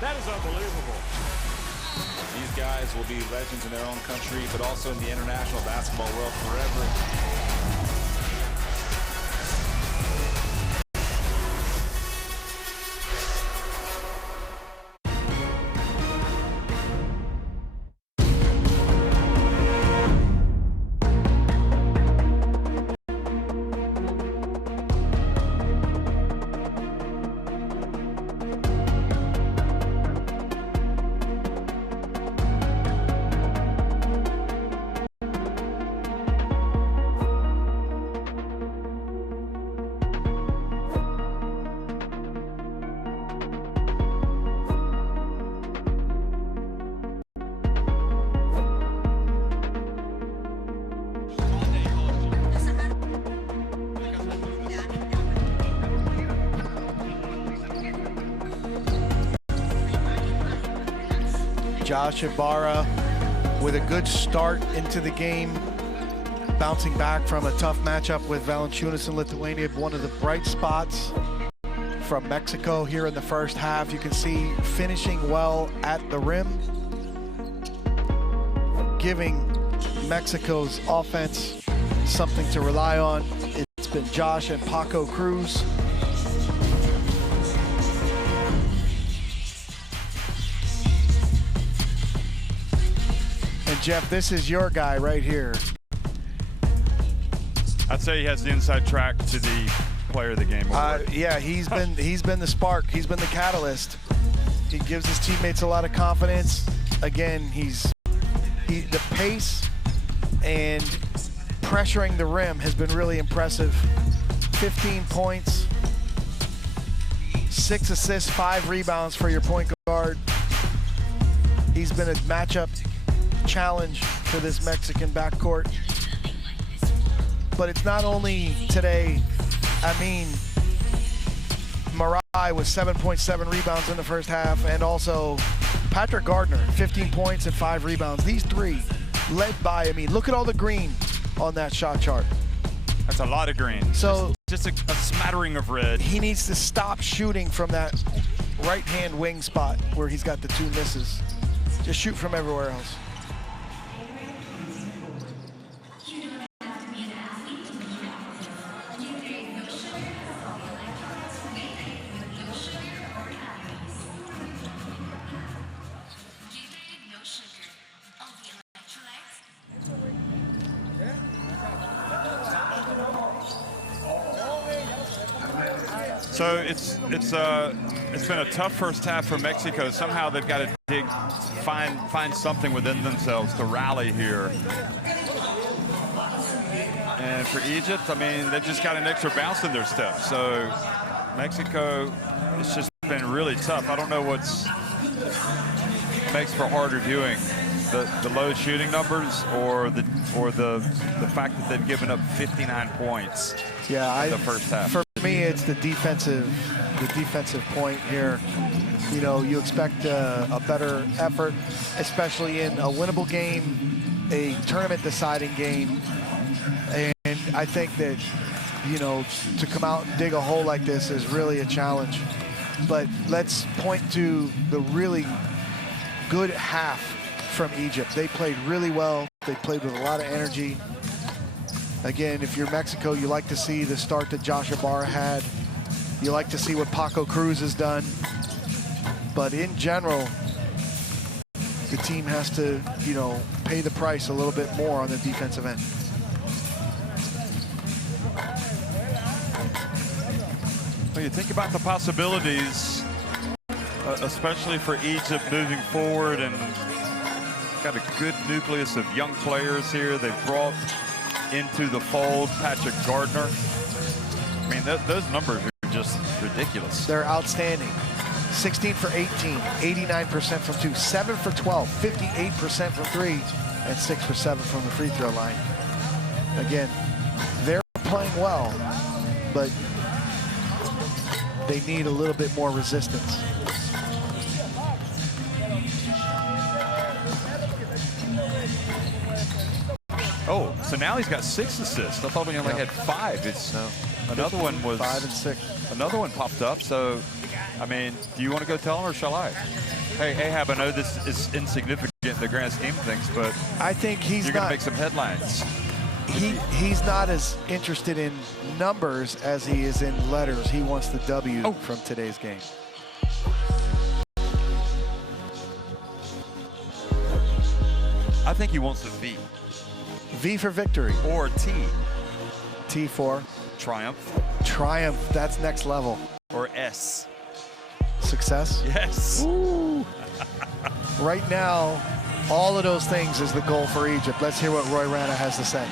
That is unbelievable. These guys will be legends in their own country, but also in the international basketball world forever. Josh Ibarra with a good start into the game, bouncing back from a tough matchup with Valanciunas in Lithuania. One of the bright spots from Mexico here in the first half. You can see finishing well at the rim, giving Mexico's offense something to rely on. It's been Josh and Paco Cruz. And Jeff, this is your guy right here. I'd say he has the inside track to the player of the game. Yeah, he's been the spark. He's been the catalyst. He gives his teammates a lot of confidence. Again, the pace and pressuring the rim has been really impressive. 15 points, 6 assists, 5 rebounds for your point guard. He's been a matchup challenge for this Mexican backcourt. But it's not only today. I mean, Marai with 7.7 rebounds in the first half, and also Patrick Gardner, 15 points and 5 rebounds. These three led by, I mean, look at all the green on that shot chart. That's a lot of green. So just a smattering of red. He needs to stop shooting from that right-hand wing spot where he's got the 2 misses. Just shoot from everywhere else. So it's been a tough first half for Mexico. Somehow they've got to find something within themselves to rally here. And for Egypt, I mean, they've just got an extra bounce in their step. So Mexico, it's just been really tough. I don't know what's makes for harder viewing, the low shooting numbers or the fact that they've given up 59 points. Yeah, in the first half. For me, it's the defensive point here. You know, you expect a better effort, especially in a winnable game, a tournament-deciding game. And I think that, you know, to come out and dig a hole like this is really a challenge. But let's point to the really good half from Egypt. They played really well. They played with a lot of energy. Again, if you're Mexico, you like to see the start that Josh Ibarra had. You like to see what Paco Cruz has done. But in general, the team has to, you know, pay the price a little bit more on the defensive end. When you think about the possibilities, especially for Egypt moving forward, and got a good nucleus of young players here. They've brought into the fold Patrick Gardner. I mean, those numbers are just ridiculous. They're outstanding. 16 for 18, 89% from 2, 7 for 12, 58% from 3, and 6 for 7 from the free throw line. Again, they're playing well, but they need a little bit more resistance. Oh, so now he's got 6 assists. I thought he only had 5. It's another one was 5 and 6. Another one popped up. So I mean, do you want to go tell him or shall I? Hey, Ahab, I know this is insignificant in the grand scheme of things, but I think you're going to make some headlines. He's not as interested in numbers as he is in letters. He wants the W from today's game. I think he wants a V. V for victory. Or T. T for? Triumph. Triumph, that's next level. Or S. Success? Yes. Ooh. Right now, all of those things is the goal for Egypt. Let's hear what Roy Rana has to say.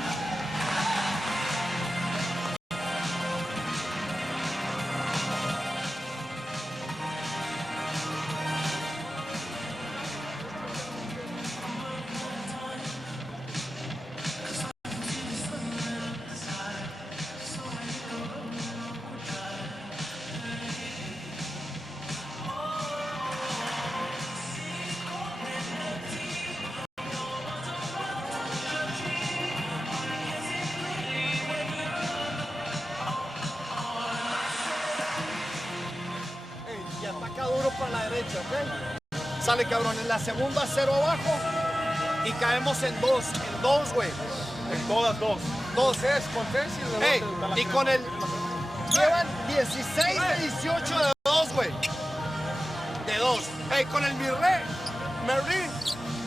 Y ataca duro para la derecha, ¿ok? Sale, cabrón, en la segunda 0 abajo y caemos en dos, güey. En todas dos. Dos. Con tres y de dos. Y con el... Llevan 16 de 18 de dos, güey. De dos. Con el Merlin,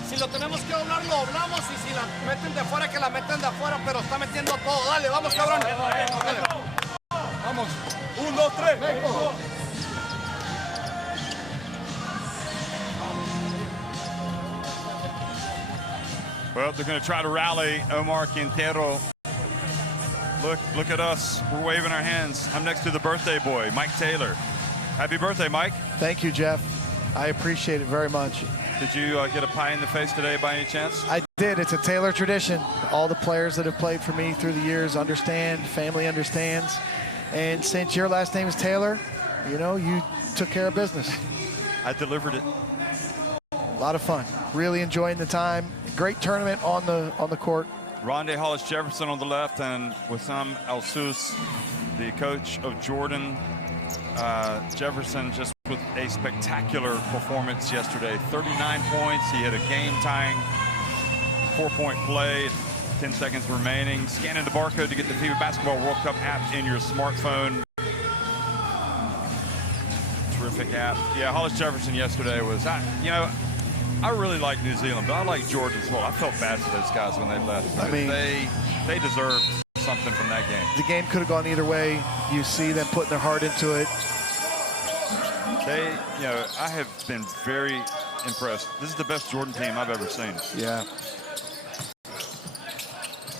si lo tenemos que doblar, lo doblamos. Y si la meten de afuera, que la metan de afuera, pero está metiendo todo. Dale, vamos, cabrón. Dale. Vamos. 1, 2, 3. Well, they're going to try to rally Omar Quintero. Look at us. We're waving our hands. I'm next to the birthday boy, Mike Taylor. Happy birthday, Mike. Thank you, Jeff. I appreciate it very much. Did you get a pie in the face today by any chance? I did. It's a Taylor tradition. All the players that have played for me through the years understand, family understands. And since your last name is Taylor, you know, you took care of business. I delivered it. A lot of fun. Really enjoying the time. Great tournament on the court. Rondé Hollis Jefferson on the left, and Wissam El-Sous, the coach of Jordan. Jefferson just with a spectacular performance yesterday. 39 points. He had a game-tying 4-point play. 10 seconds remaining. Scanning the barcode to get the FIBA Basketball World Cup app in your smartphone. Terrific app. Yeah, Hollis Jefferson yesterday was, I really like New Zealand, but I like Georgia as well. I felt bad for those guys when they left. I mean, they deserved something from that game. The game could have gone either way. You see them putting their heart into it. I have been very impressed. This is the best Jordan team I've ever seen. Yeah.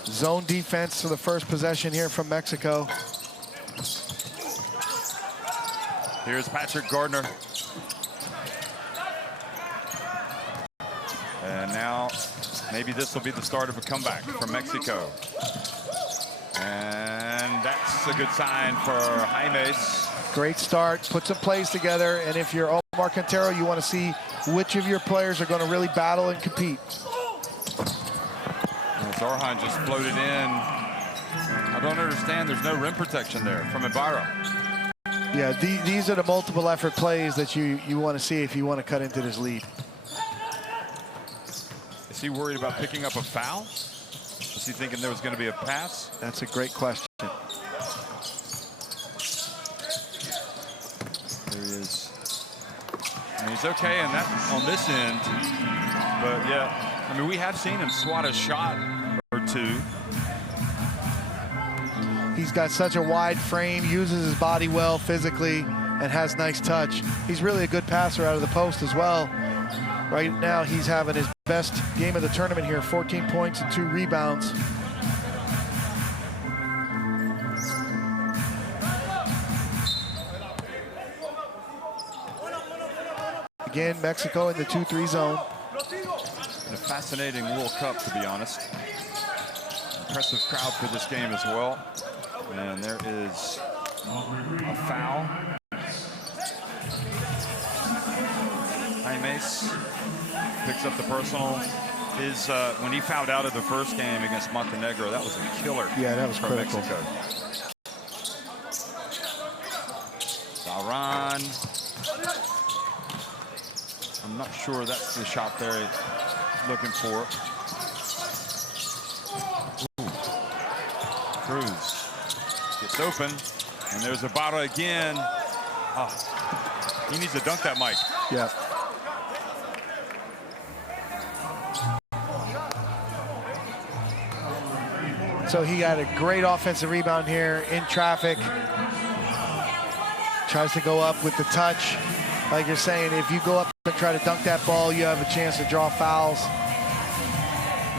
Zone defense for the first possession here from Mexico. Here's Patrick Gardner. And now maybe this will be the start of a comeback from Mexico. And that's a good sign for Jaimes. Great start, put some plays together, and if you're Omar Quintero, you want to see which of your players are going to really battle and compete. Zarhan just floated in. I don't understand, there's no rim protection there from Ibarra. Yeah, these are the multiple effort plays that you want to see if you want to cut into this lead. Is he worried about picking up a foul? Is he thinking there was going to be a pass? That's a great question. There he is. I mean, he's okay on this end, but yeah, I mean, we have seen him swat a shot or two. He's got such a wide frame, uses his body well physically, and has nice touch. He's really a good passer out of the post as well. Right now, he's having his best game of the tournament here, 14 points and 2 rebounds. Again, Mexico in the 2-3 zone. A fascinating World Cup, to be honest. Impressive crowd for this game as well. And there is a foul. Jaimes picks up the personal. When he fouled out of the first game against Montenegro, that was a killer. Yeah, that was critical. Mexico. Aran. I'm not sure that's the shot they're looking for. Ooh. Cruz gets open, and there's Ibarra again. Oh, he needs to dunk that, Mike. Yeah. So he got a great offensive rebound here in traffic. Tries to go up with the touch. Like you're saying, if you go up and try to dunk that ball, you have a chance to draw fouls.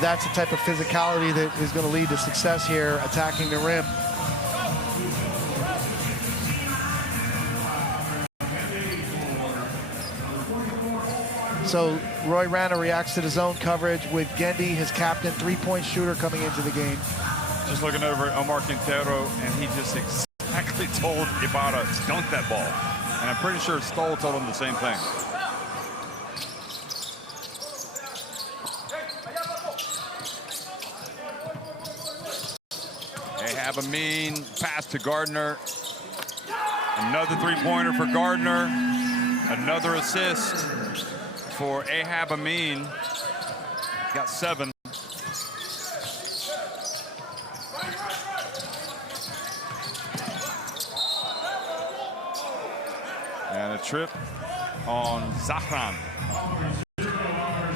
That's the type of physicality that is going to lead to success here, attacking the rim. So Roy Rana reacts to the zone coverage with Gendy, his captain, three-point shooter, coming into the game. Just looking over at Omar Quintero, and he just exactly told Ibarra to dunk that ball. And I'm pretty sure Stoll told him the same thing. Ahab Amin, pass to Gardner. Another three-pointer for Gardner. Another assist for Ahab Amin. Got 7. And a trip on Zahran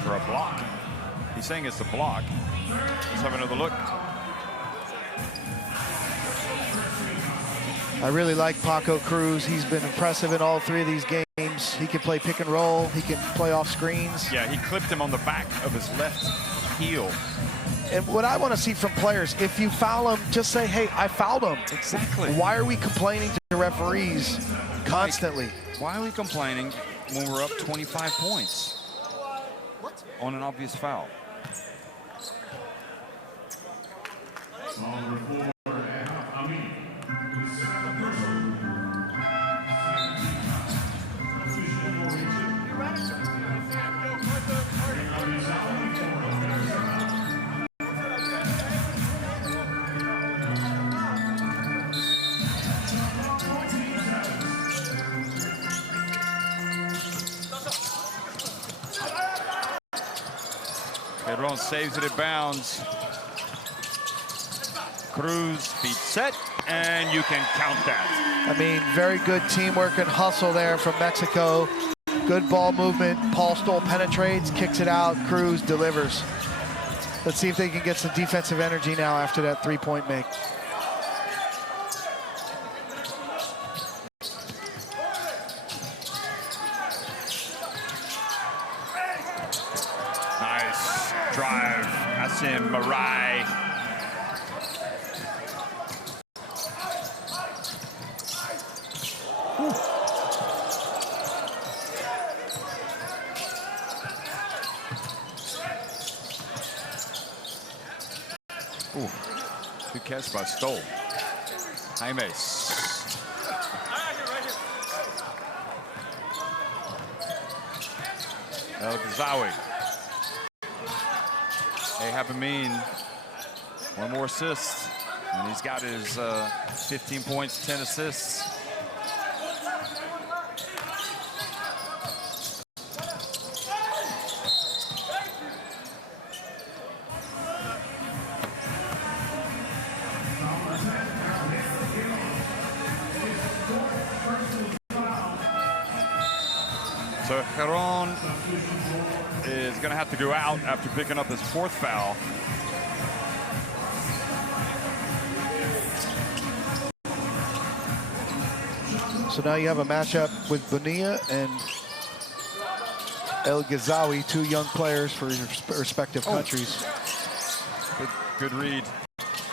for a block. He's saying it's a block. Let's have another look. I really like Paco Cruz. He's been impressive in all 3 of these games. He can play pick and roll. He can play off screens. Yeah, he clipped him on the back of his left heel. And what I want to see from players, if you foul him, just say, hey, I fouled him. Exactly. Why are we complaining to the referees constantly? Why are we complaining when we're up 25 points on an obvious foul? Pedron saves it at bounds. Cruz, feet set, and you can count that. I mean, very good teamwork and hustle there from Mexico. Good ball movement. Paul Stoll penetrates, kicks it out. Cruz delivers. Let's see if they can get some defensive energy now after that three-point make. Nice drive, Asim Marai. Ooh, good catch by Stoll. Jaimes. El Ghazawi. Ahab Amin, 1 more assist, and he's got his 15 points, 10 assists. So Heron is going to have to go out after picking up his 4th foul. So now you have a matchup with Bonilla and El Ghazawi, 2 young players for respective countries. Good read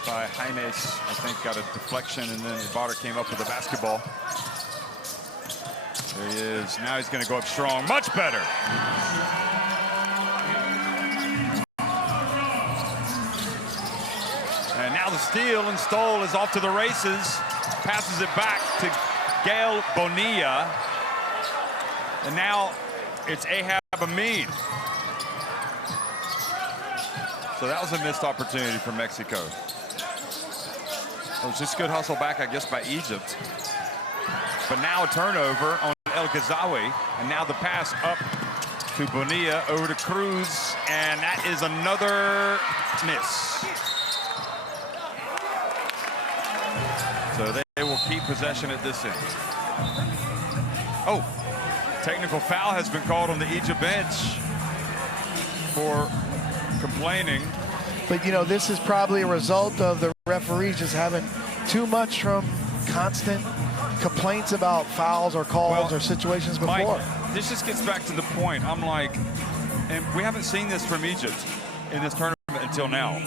by Jaimes. I think got a deflection, and then Ibarra came up with the basketball. There he is. Now he's going to go up strong. Much better. And now the steal, and Stoll is off to the races. Passes it back to Gael Bonilla. And now it's Ahab Amin. So that was a missed opportunity for Mexico. It was just good hustle back, I guess, by Egypt. But now a turnover on El Ghazawi, and now the pass up to Bonilla, over to Cruz, and that is another miss. So they will keep possession at this end. Oh, technical foul has been called on the Egypt bench for complaining. But, you know, this is probably a result of the referees just having too much from constant complaints about fouls or calls or situations before. Mike, this just gets back to the point. I'm like, and we haven't seen this from Egypt in this tournament until now.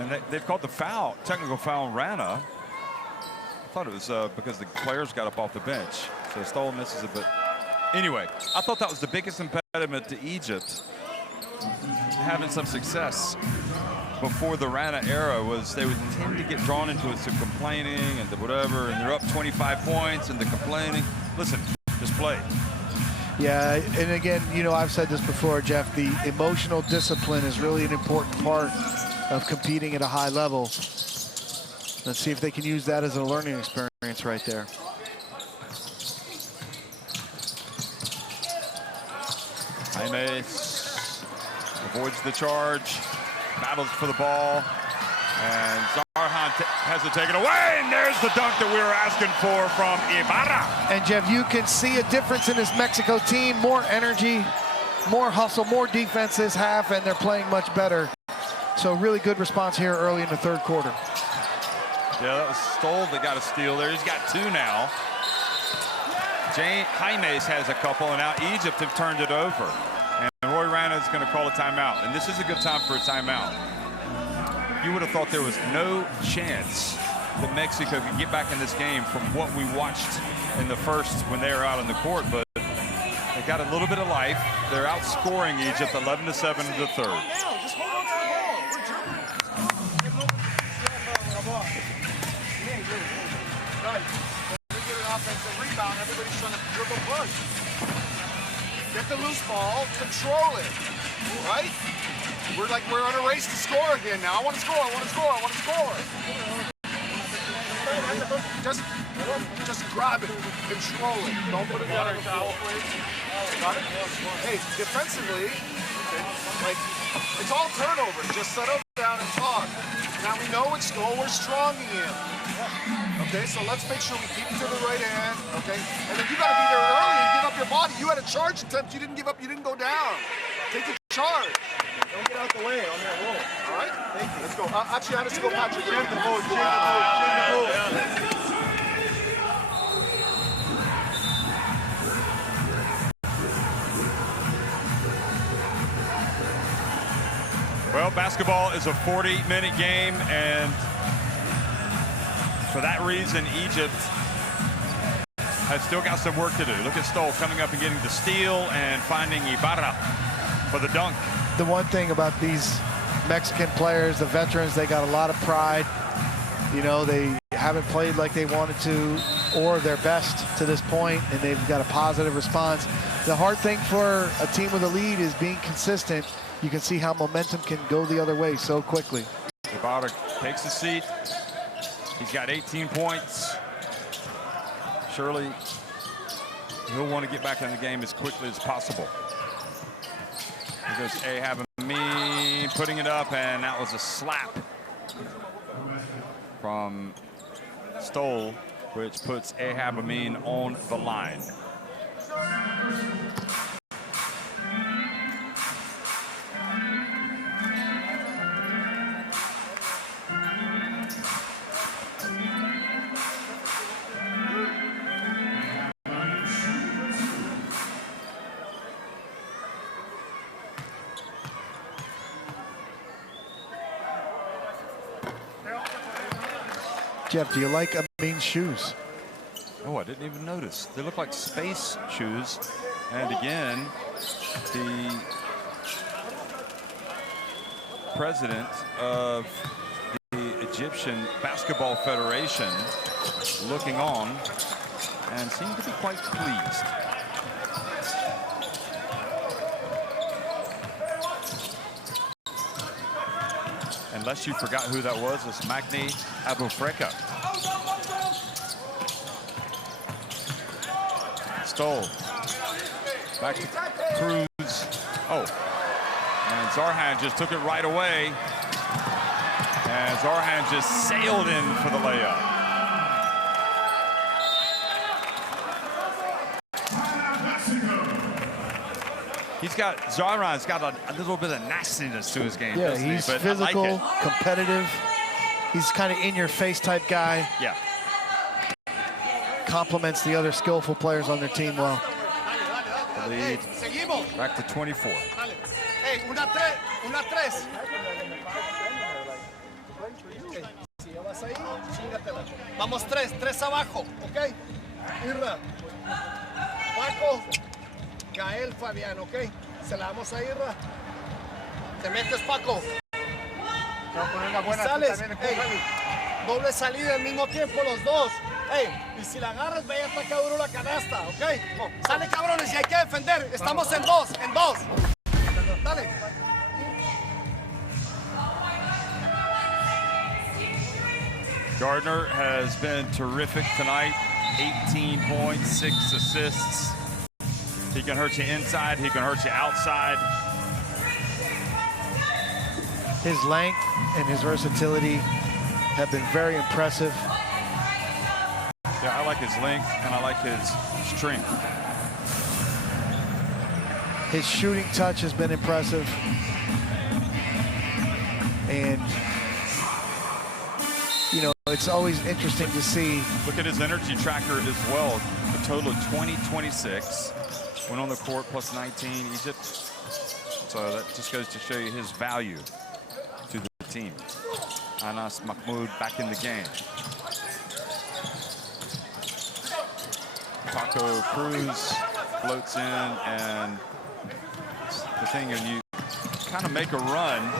And they've called the foul, technical foul on Rana. I thought it was because the players got up off the bench. So Stoll misses it, but anyway, I thought that was the biggest impediment to Egypt having some success before the Rana era, was they would tend to get drawn into it, some complaining and the whatever, and they're up 25 points and the complaining. Listen, just play. Yeah, and again, you know, I've said this before, Jeff, the emotional discipline is really an important part of competing at a high level. Let's see if they can use that as a learning experience right there. Jaime avoids the charge, battles for the ball, and Zarhan has to take it away, and there's the dunk that we were asking for from Ibarra. And Jeff, you can see a difference in this Mexico team, more energy, more hustle, more defense this half, and they're playing much better. So really good response here early in the third quarter. Yeah, that was Stoll that got a steal there. He's got two now. Jaimes has a couple, and now Egypt have turned it over. And Roy Rana is going to call a timeout. And this is a good time for a timeout. You would have thought there was no chance that Mexico could get back in this game from what we watched in the first when they were out on the court. But they got a little bit of life. They're outscoring Egypt 11-7 in the third. Just hold on to the ball. When we get an offensive rebound, everybody's trying to dribble push. Get the loose ball, control it, right? We're on a race to score again now. I want to score, I want to score, I want to score. Just grab it, control it. Don't put it down on the floor. Got it? Hey, defensively, like, it's all turnovers. Just settle down and talk. Now we know which goal we're strong in. Okay, so let's make sure we keep it to the right hand. Okay, and then you got to be there early and give up your body. You had a charge attempt. You didn't give up. You didn't go down. Take the charge. Don't get out the way on that roll. All right, thank you. Let's go. Actually, I have to go Patrick. Change the ball. Change the ball. Well, basketball is a 40-minute game, and for that reason, Egypt has still got some work to do. Look at Stoll coming up and getting the steal and finding Ibarra for the dunk. The one thing about these Mexican players, the veterans, they got a lot of pride. You know, they haven't played like they wanted to or their best to this point, and they've got a positive response. The hard thing for a team with a lead is being consistent. You can see how momentum can go the other way so quickly. Ibarra takes a seat. He's got 18 points. Surely he'll want to get back in the game as quickly as possible. Here goes Ahab Amin putting it up, and that was a slap from Stoll, which puts Ahab Amin on the line. Jeff, do you like Amin's shoes? Oh, I didn't even notice. They look like space shoes. And again, the president of the Egyptian Basketball Federation looking on and seemed to be quite pleased. Unless you forgot who that was, it's Magni Abufreka. Stoll. Back to Cruz. Oh. And Zarhan just took it right away. And Zarhan just sailed in for the layup. Zarhan's got a little bit of nastiness to his game. Yeah, he's physical, competitive. He's kind of in-your-face type guy. Yeah. Complements the other skillful players on their team well. The lead back to 24. Hey, una tres. Vamos tres abajo, ¿ok? Irra, Paco, Gael, Fabián, ¿ok? Se la damos a Irra. Te metes, Paco. Y sales, hey, doble salida al mismo tiempo los dos. Hey, y si la agarras, ve y ataca duro la canasta, ¿ok? Oh, sale, cabrones, y hay que defender. Estamos en dos. Dale. Gardner has been terrific tonight. 18 points, 6 assists. He can hurt you inside, he can hurt you outside. His length and his versatility have been very impressive. Yeah, I like his length and I like his strength. His shooting touch has been impressive. And, you know, it's always interesting to see. Look at his energy tracker as well. A total of 20-26. Went on the court plus 19, Egypt. So that just goes to show you his value to the team. Anas Mahmoud back in the game. Paco Cruz floats in, and the thing, and you kind of make a run,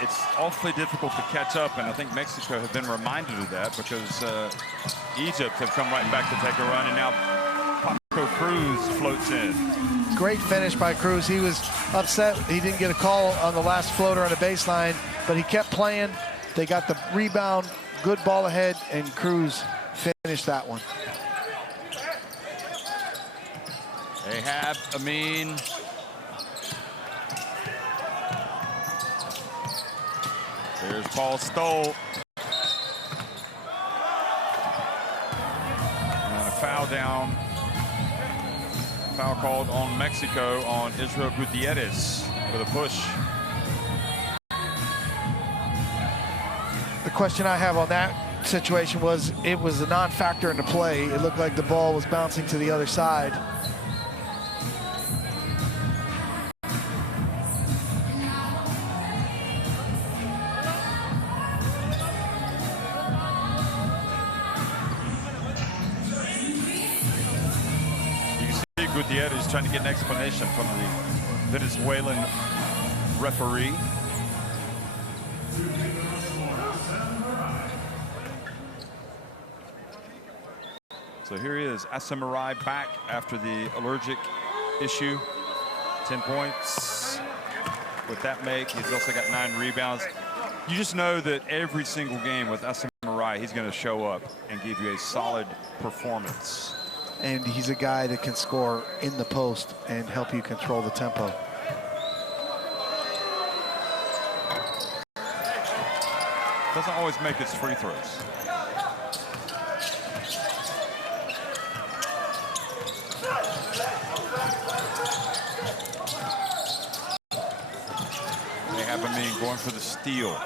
it's awfully difficult to catch up, and I think Mexico have been reminded of that because Egypt have come right back to take a run, and now Paco Cruz floats in. Great finish by Cruz. He was upset he didn't get a call on the last floater on the baseline, but he kept playing. They got the rebound, good ball ahead, and Cruz finished that one. Ahab, Amin. Here's Paul Stoll. And a foul down. Foul called on Mexico on Israel Gutierrez with a push. The question I have on that situation was, it was a non-factor in the play. It looked like the ball was bouncing to the other side. Gutierrez trying to get an explanation from the Venezuelan referee. So here he is, Asamarai back after the allergic issue. 10 points. With that make, he's also got 9 rebounds. You just know that every single game with Asamarai, he's going to show up and give you a solid performance. And he's a guy that can score in the post and help you control the tempo. Doesn't always make his free throws. They have Amin going for the steal.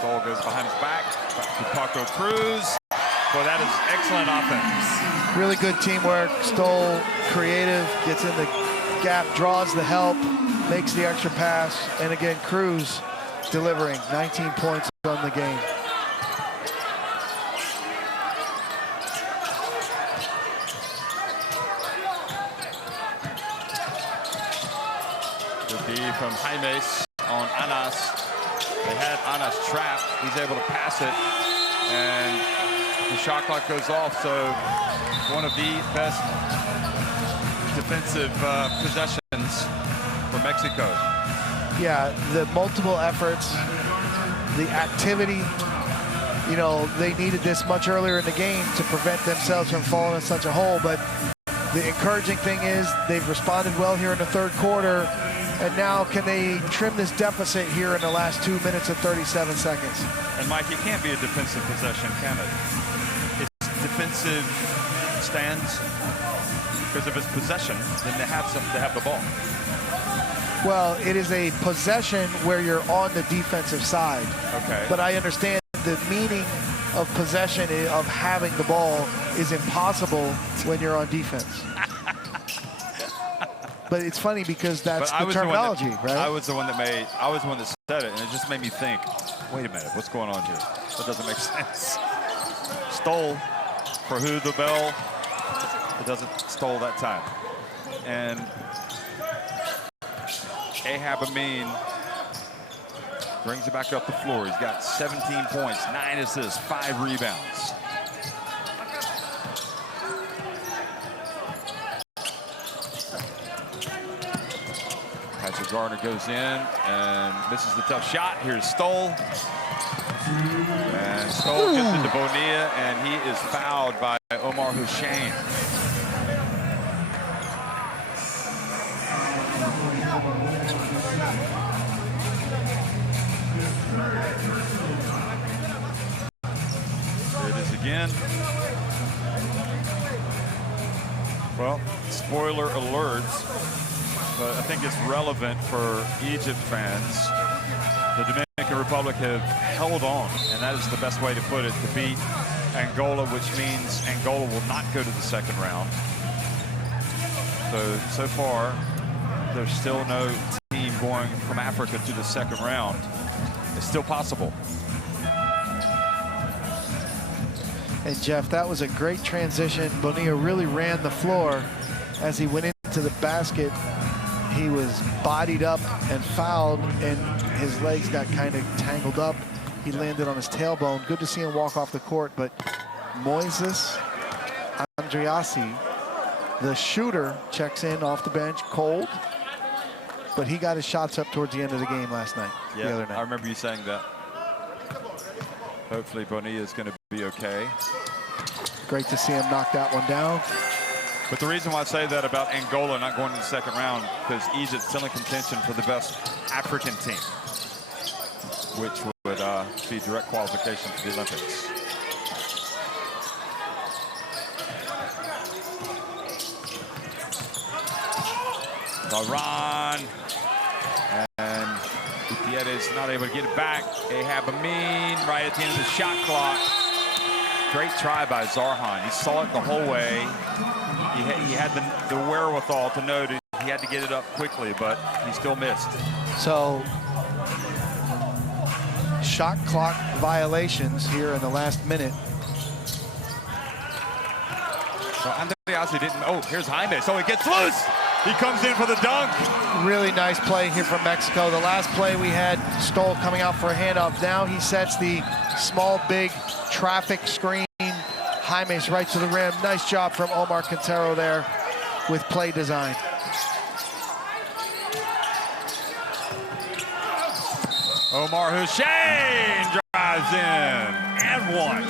Ball goes behind his back to Paco Cruz. Boy, that is excellent offense. Really good teamwork. Stoll, creative, gets in the gap, draws the help, makes the extra pass, and again, Cruz delivering 19 points on the game. Good D from Jaimes on Anas. They had Anas trapped. He's able to pass it, and the shot clock goes off. So one of the best defensive possessions for Mexico. Yeah, the multiple efforts the activity. You know, they needed this much earlier in the game to prevent themselves from falling in such a hole. But the encouraging thing is they've responded well here in the third quarter. And now can they trim this deficit here in the last 2 minutes and 37 seconds? And Mike, it can't be a defensive possession, can it? It's defensive stands. Because if it's possession, then they have the ball. Well, it is a possession where you're on the defensive side. Okay. But I understand the meaning of possession of having the ball is impossible when you're on defense. But it's funny because that's the terminology, right? I was the one that said it, and it just made me think, wait a minute, what's going on here? That doesn't make sense. Stole for who the bell? It doesn't stole that time. And Ahab Amin brings it back up the floor. He's got 17 points, 9 assists, 5 rebounds. Patrick Gardner goes in and misses the tough shot. Here's Stoll. And Stoll gets into Bonilla, and he is fouled by Omar Hussein. Here it is again. Well, spoiler alerts, but I think it's relevant for Egypt fans. The Dominican Republic have held on, and that is the best way to put it, to beat Angola, which means Angola will not go to the second round. So far, there's still no team going from Africa to the second round. It's still possible. And Jeff, that was a great transition. Bonilla really ran the floor as he went into the basket. He was bodied up and fouled, and his legs got kind of tangled up. He landed on his tailbone. Good to see him walk off the court, but Moises Andriassi, the shooter, checks in off the bench, cold, but he got his shots up towards the end of the game last night, the other night. I remember you saying that. Hopefully Bonilla is going to be okay. Great to see him knock that one down. But the reason why I say that about Angola not going to the second round, because Egypt's still in contention for the best African team, which would be direct qualification for the Olympics. Baran, and Gutierrez not able to get it back. Ahab Amin right at the end of the shot clock. Great try by Zarhan. He saw it the whole way. He had the wherewithal to know that he had to get it up quickly, but he still missed. So, shot clock violations here in the last minute. So Andriassi didn't. Oh, here's Jaime. So he gets loose. He comes in for the dunk. Really nice play here from Mexico. The last play we had Stoll coming out for a handoff. Now he sets the small, big traffic screen. Jaime's right to the rim. Nice job from Omar Quintero there with play design. Omar Hussein drives in and one.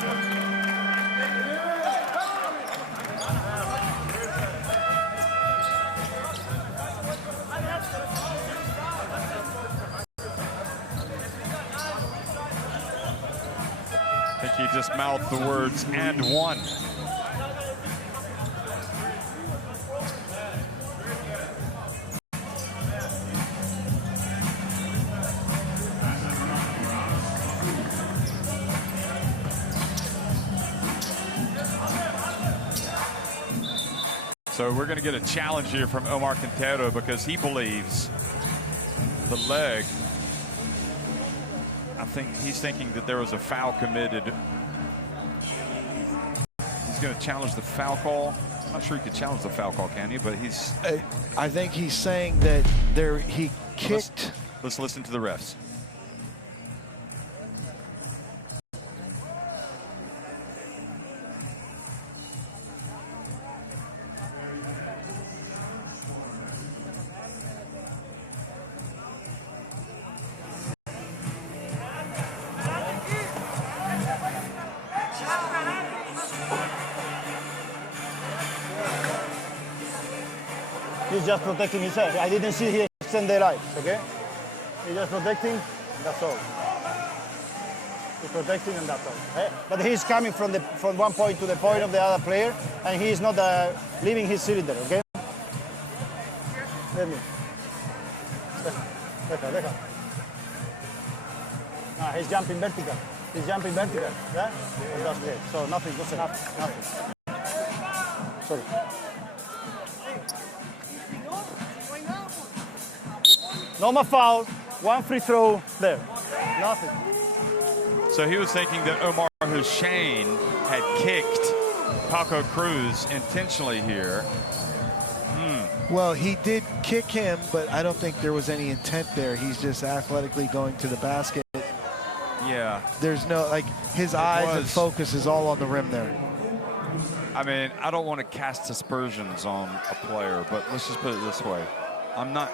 I think he just mouthed the words "and one." So we're going to get a challenge here from Omar Quintero because he believes the leg. I think he's thinking that there was a foul committed. He's going to challenge the foul call. I'm not sure he could challenge the foul call, can you? But he's. I think he's saying that he kicked. Let's listen to the refs. He's just protecting his head. I didn't see he extend their eyes, okay? He's just protecting, that's all. He's protecting and that's all. Okay? But he's coming from one point to the point of the other player, and he's not leaving his cylinder, okay? Let me. Deja. He's jumping vertical. He's jumping vertical, yeah? That's great. So nothing. Sorry. No more foul, one free throw there. Nothing. So he was thinking that Omar Hussein had kicked Paco Cruz intentionally here. Well, he did kick him, but I don't think there was any intent there. He's just athletically going to the basket. Yeah. There's no, like, his eyes and focus is all on the rim there. I mean, I don't want to cast aspersions on a player, but let's just put it this way. I'm not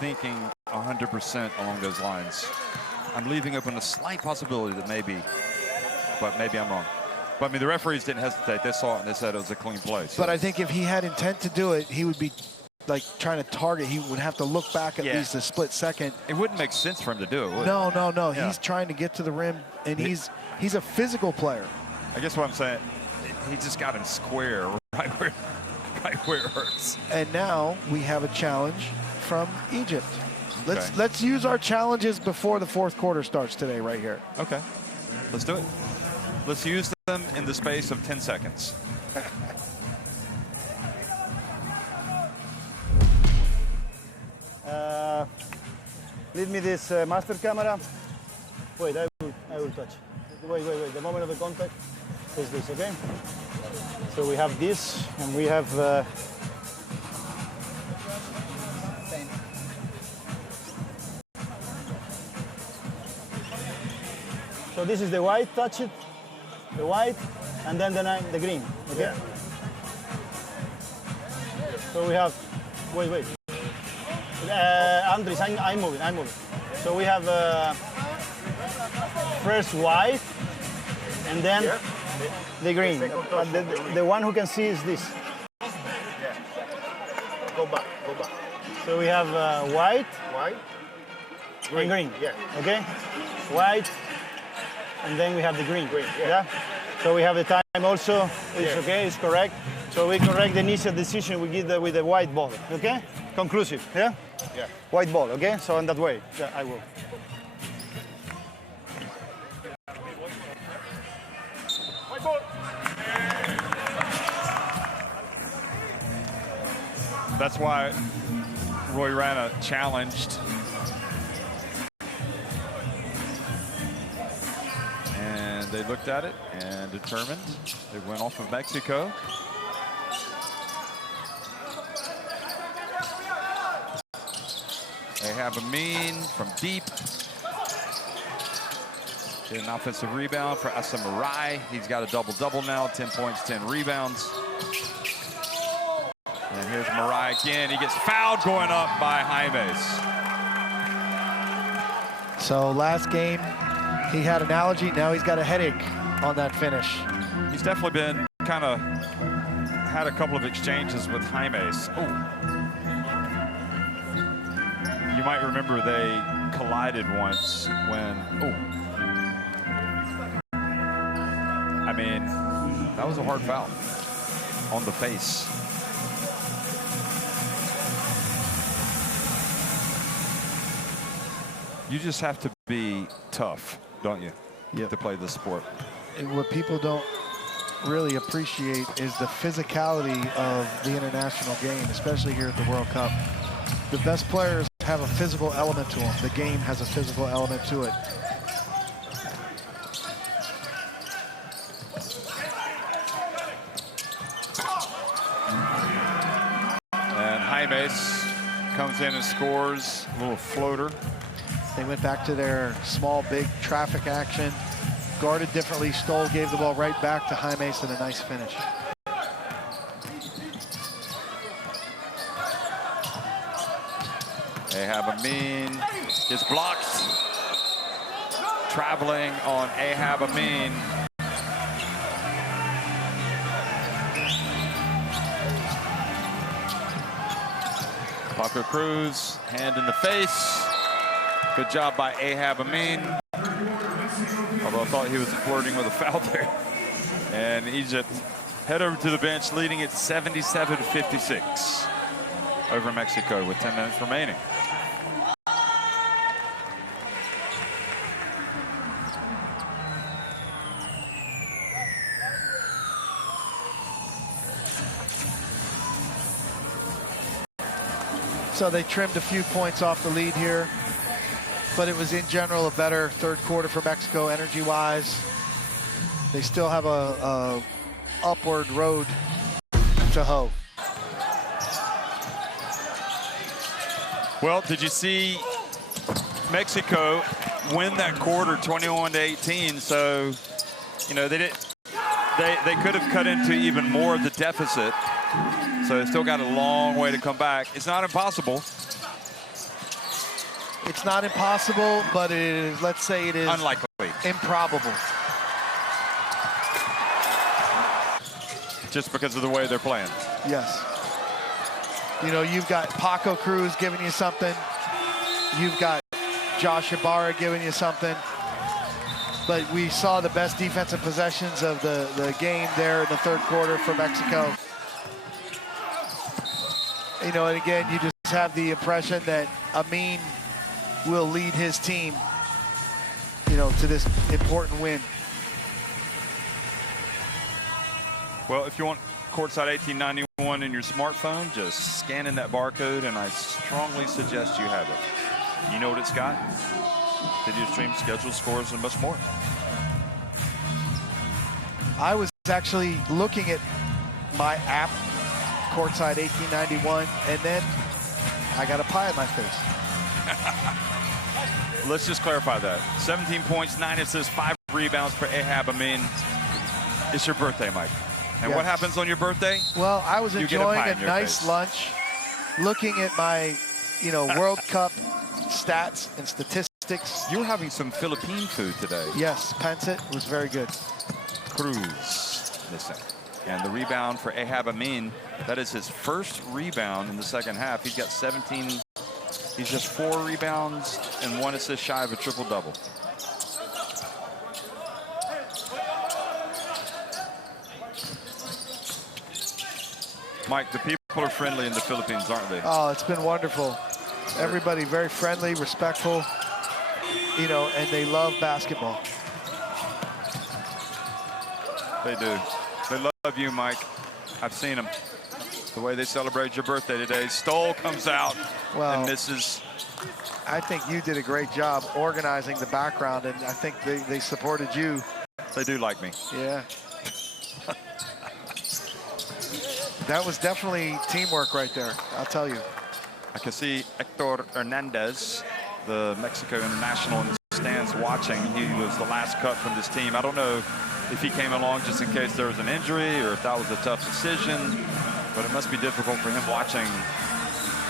thinking 100% along those lines. I'm leaving open a slight possibility that maybe I'm wrong. But I mean, the referees didn't hesitate. They saw it and they said it was a clean play. So. But I think if he had intent to do it, he would be like trying to target. He would have to look back at least a split second. It wouldn't make sense for him to do it, would it? No. Yeah. He's trying to get to the rim, and he's a physical player. I guess what I'm saying, he just got him square right where it hurts. And now we have a challenge from Egypt. Let's use our challenges before the fourth quarter starts today, right here. Okay, let's do it. Let's use them in the space of 10 seconds. Leave me this master camera. Wait, I will touch. Wait. The moment of the contact is this, okay? So we have this, and we have. So this is the white. Touch it. The white, and then the green. Okay. Yeah. So we have. Wait. Andres, I'm moving. So we have first white, and then the green. The one who can see is this. Yeah. Go back. So we have white, green. and green. Yeah. Okay. White, and then we have the green. Yeah. So we have the time also. It's okay. It's correct. So we correct the initial decision we give with the white ball. Okay. Conclusive. Yeah. Yeah. White ball. Okay. So in that way, I will. White ball. That's why Roy Rana challenged. And they looked at it and determined they went off of Mexico. They have a mean from deep. Get an offensive rebound for Asamarai. He's got a double-double now, 10 points, 10 rebounds. And here's Marai again. He gets fouled going up by Jaimes. So last game, he had an allergy. Now he's got a headache on that finish. He's definitely been kind of had a couple of exchanges with Jaimes. You might remember they collided once when, I mean, that was a hard foul on the face. You just have to be tough, don't you? Yep. To play this sport. And what people don't really appreciate is the physicality of the international game, especially here at the World Cup. The best players have a physical element to them. The game has a physical element to it. And Jaimes comes in and scores a little floater. They went back to their small, big traffic action. Guarded differently. Stoll gave the ball right back to Jaimes and a nice finish. They have Amin, is blocked. Traveling on Ahab Amin. Paco Cruz, hand in the face. Good job by Ahab Amin. Although I thought he was flirting with a foul there. And Egypt head over to the bench, leading it 77-56 over Mexico with 10 minutes remaining. So they trimmed a few points off the lead here, but it was in general a better third quarter for Mexico energy-wise. They still have a upward road to hoe. Well, did you see Mexico win that quarter 21-18? So, you know, they could have cut into even more of the deficit. So they still got a long way to come back. It's not impossible. It's not impossible, but it is, let's say it is unlikely, improbable. Just because of the way they're playing. Yes. You know, you've got Paco Cruz giving you something. You've got Josh Ibarra giving you something. But we saw the best defensive possessions of the game there in the third quarter for Mexico. You know, and again, you just have the impression that Amin will lead his team, you know, to this important win. Well, if you want Courtside 1891 in your smartphone, just scan in that barcode, and I strongly suggest you have it. You know what it's got? Video stream, schedule, scores, and much more. I was actually looking at my app, Courtside 1891, and then I got a pie in my face. Let's just clarify that. 17 points, 9 assists, 5 rebounds for Ahab Amin. It's your birthday, Mike. And Yes. what happens on your birthday? Well, I was enjoying a nice face. lunch, looking at my, you know, World Cup stats and statistics. You were having some Philippine food today. Yes, Pancit was very good. Cruz missing. And the rebound for Ahab Amin, that is his first rebound in the second half. He's got 17. He's just 4 rebounds and 1 assist shy of a triple-double. Mike, the people are friendly in the Philippines, aren't they? Oh, it's been wonderful. Everybody very friendly, respectful, you know, and they love basketball. They do. They love you, Mike. I've seen them. The way they celebrate your birthday today. Stoll comes out and misses. I think you did a great job organizing the background, and I think they supported you. They do like me. Yeah. That was definitely teamwork right there, I'll tell you. I can see Hector Hernandez, the Mexico international, in the stands watching. He was the last cut from this team. I don't know if he came along just in case there was an injury or if that was a tough decision, but it must be difficult for him watching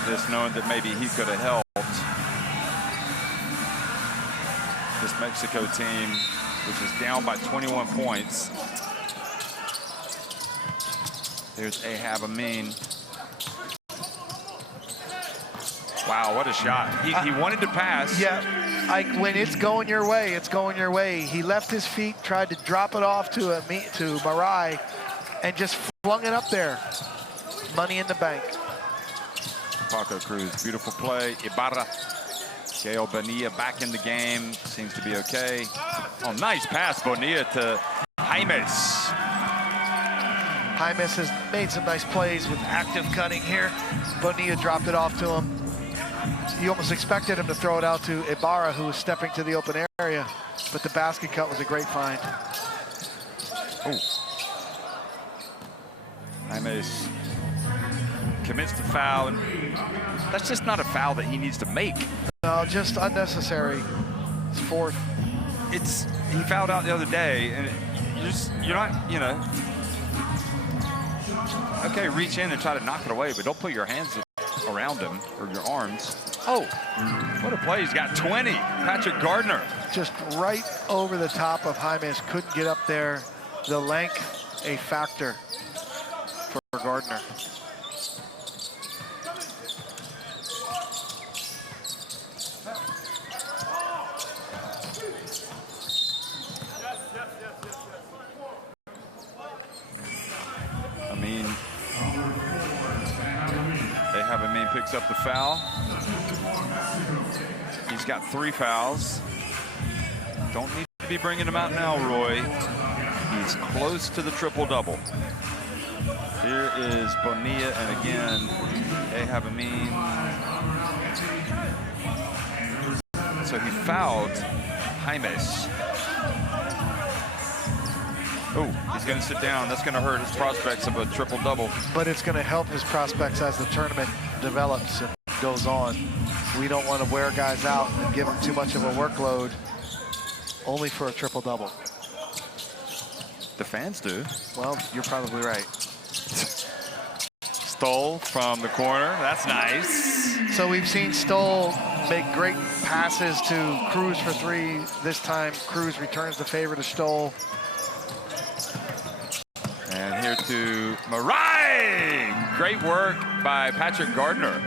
this, knowing that maybe he could have helped this Mexico team, which is down by 21 points. Here's Ahab Amin. Wow, what a shot. He wanted to pass. Yeah, when it's going your way, it's going your way. He left his feet, tried to drop it off to Marai, and just flung it up there. Money in the bank. Paco Cruz, beautiful play. Ibarra. Gael Bonilla back in the game. Seems to be okay. Oh, nice pass, Bonilla to Jaimes. Jaimes has made some nice plays with active cutting here. Bonilla dropped it off to him. You almost expected him to throw it out to Ibarra, who was stepping to the open area, but the basket cut was a great find. Oh. Jaimes commits the foul, and that's just not a foul that he needs to make. No, just unnecessary. It's fourth. He fouled out the other day, and you're not, you know. Okay, reach in and try to knock it away, but don't put your hands around him or your arms. Oh, what a play. He's got 20. Patrick Gardner. Just right over the top of Jaimes. Couldn't get up there. The length, a factor for Gardner. Amin picks up the foul. He's got 3 fouls. Don't need to be bringing him out now, Roy. He's close to the triple-double. Here is Bonilla, and again, Amin. So he fouled Jaimes. Oh, he's going to sit down. That's going to hurt his prospects of a triple-double. But it's going to help his prospects as the tournament develops and goes on. We don't want to wear guys out and give them too much of a workload only for a triple-double. The fans do. Well, you're probably right. Stoll from the corner. That's nice. So we've seen Stoll make great passes to Cruz for 3. This time, Cruz returns the favor to Stoll. And here to Marai. Great work by Patrick Gardner.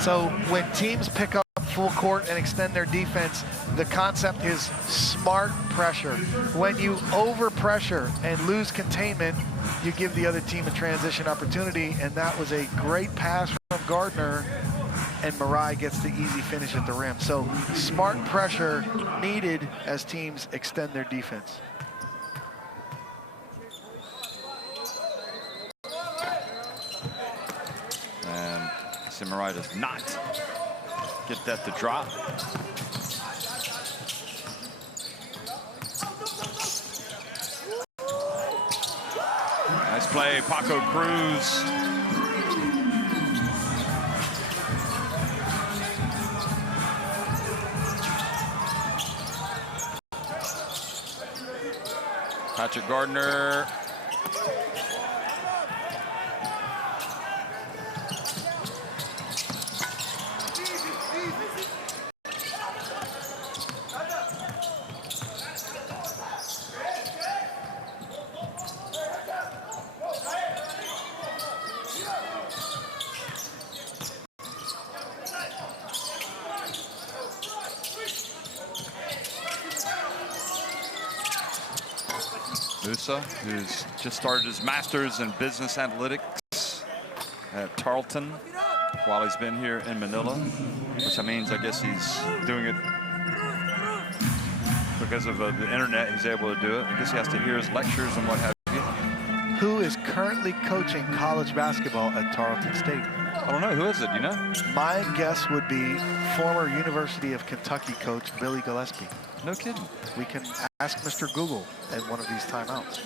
So when teams pick up full court and extend their defense, the concept is smart pressure. When you over pressure and lose containment, you give the other team a transition opportunity, and that was a great pass from Gardner, and Marai gets the easy finish at the rim. So smart pressure needed as teams extend their defense. And Marai does not get that to drop. Nice play, Paco Cruz. Patrick Gardner. Who's just started his master's in business analytics at Tarleton while he's been here in Manila, which means I guess he's doing it because of the internet. He's able to do it. I guess he has to hear his lectures and what have you. Who is currently coaching college basketball at Tarleton State? I don't know. Who is it? You know? My guess would be former University of Kentucky coach Billy Gillespie. No kidding. We can ask Mr. Google at one of these timeouts.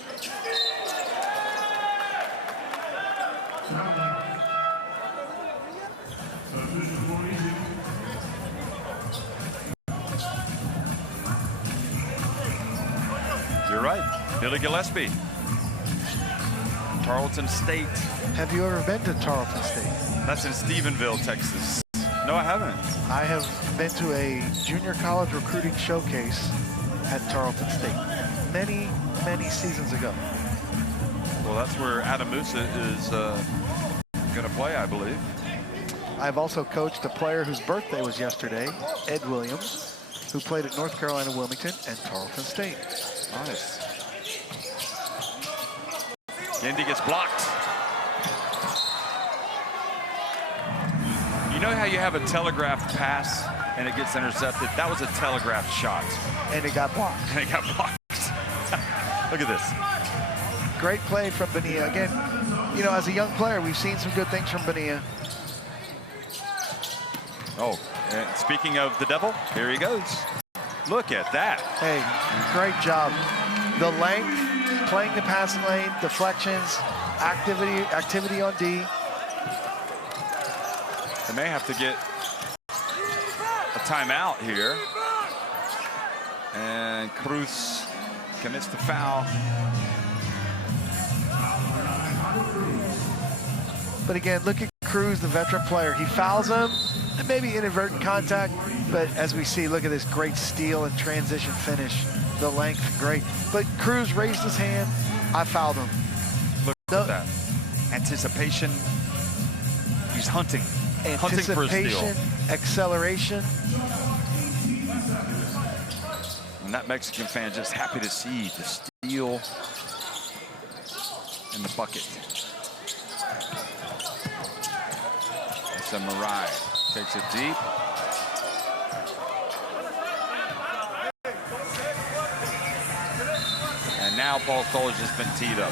You're right. Billy Gillespie. Tarleton State. Have you ever been to Tarleton State? That's in Stephenville, Texas. No, I haven't. I have been to a junior college recruiting showcase at Tarleton State many, many seasons ago. Well, that's where Adam Musa is going to play, I believe. I've also coached a player whose birthday was yesterday, Ed Williams, who played at North Carolina Wilmington and Tarleton State. Nice. Gindy gets blocked. You know how you have a telegraphed pass and it gets intercepted? That was a telegraphed shot. And it got blocked. And it got blocked. Look at this. Great play from Bonilla. Again, you know, as a young player, we've seen some good things from Bonilla. Oh, and speaking of the devil, here he goes. Look at that. Hey, great job. The length, playing the passing lane, deflections, activity on D. They may have to get a timeout here. And Cruz commits the foul. But again, look at Cruz, the veteran player. He fouls him, and maybe inadvertent contact, but as we see, look at this great steal and transition finish. The length, great. But Cruz raised his hand. I fouled him. Look at that. Anticipation. He's hunting. Hunting for a steal. Anticipation, acceleration. And that Mexican fan just happy to see the steal. in the bucket. That's a Mariah. Takes it deep. And now Paul Stoll has just been teed up.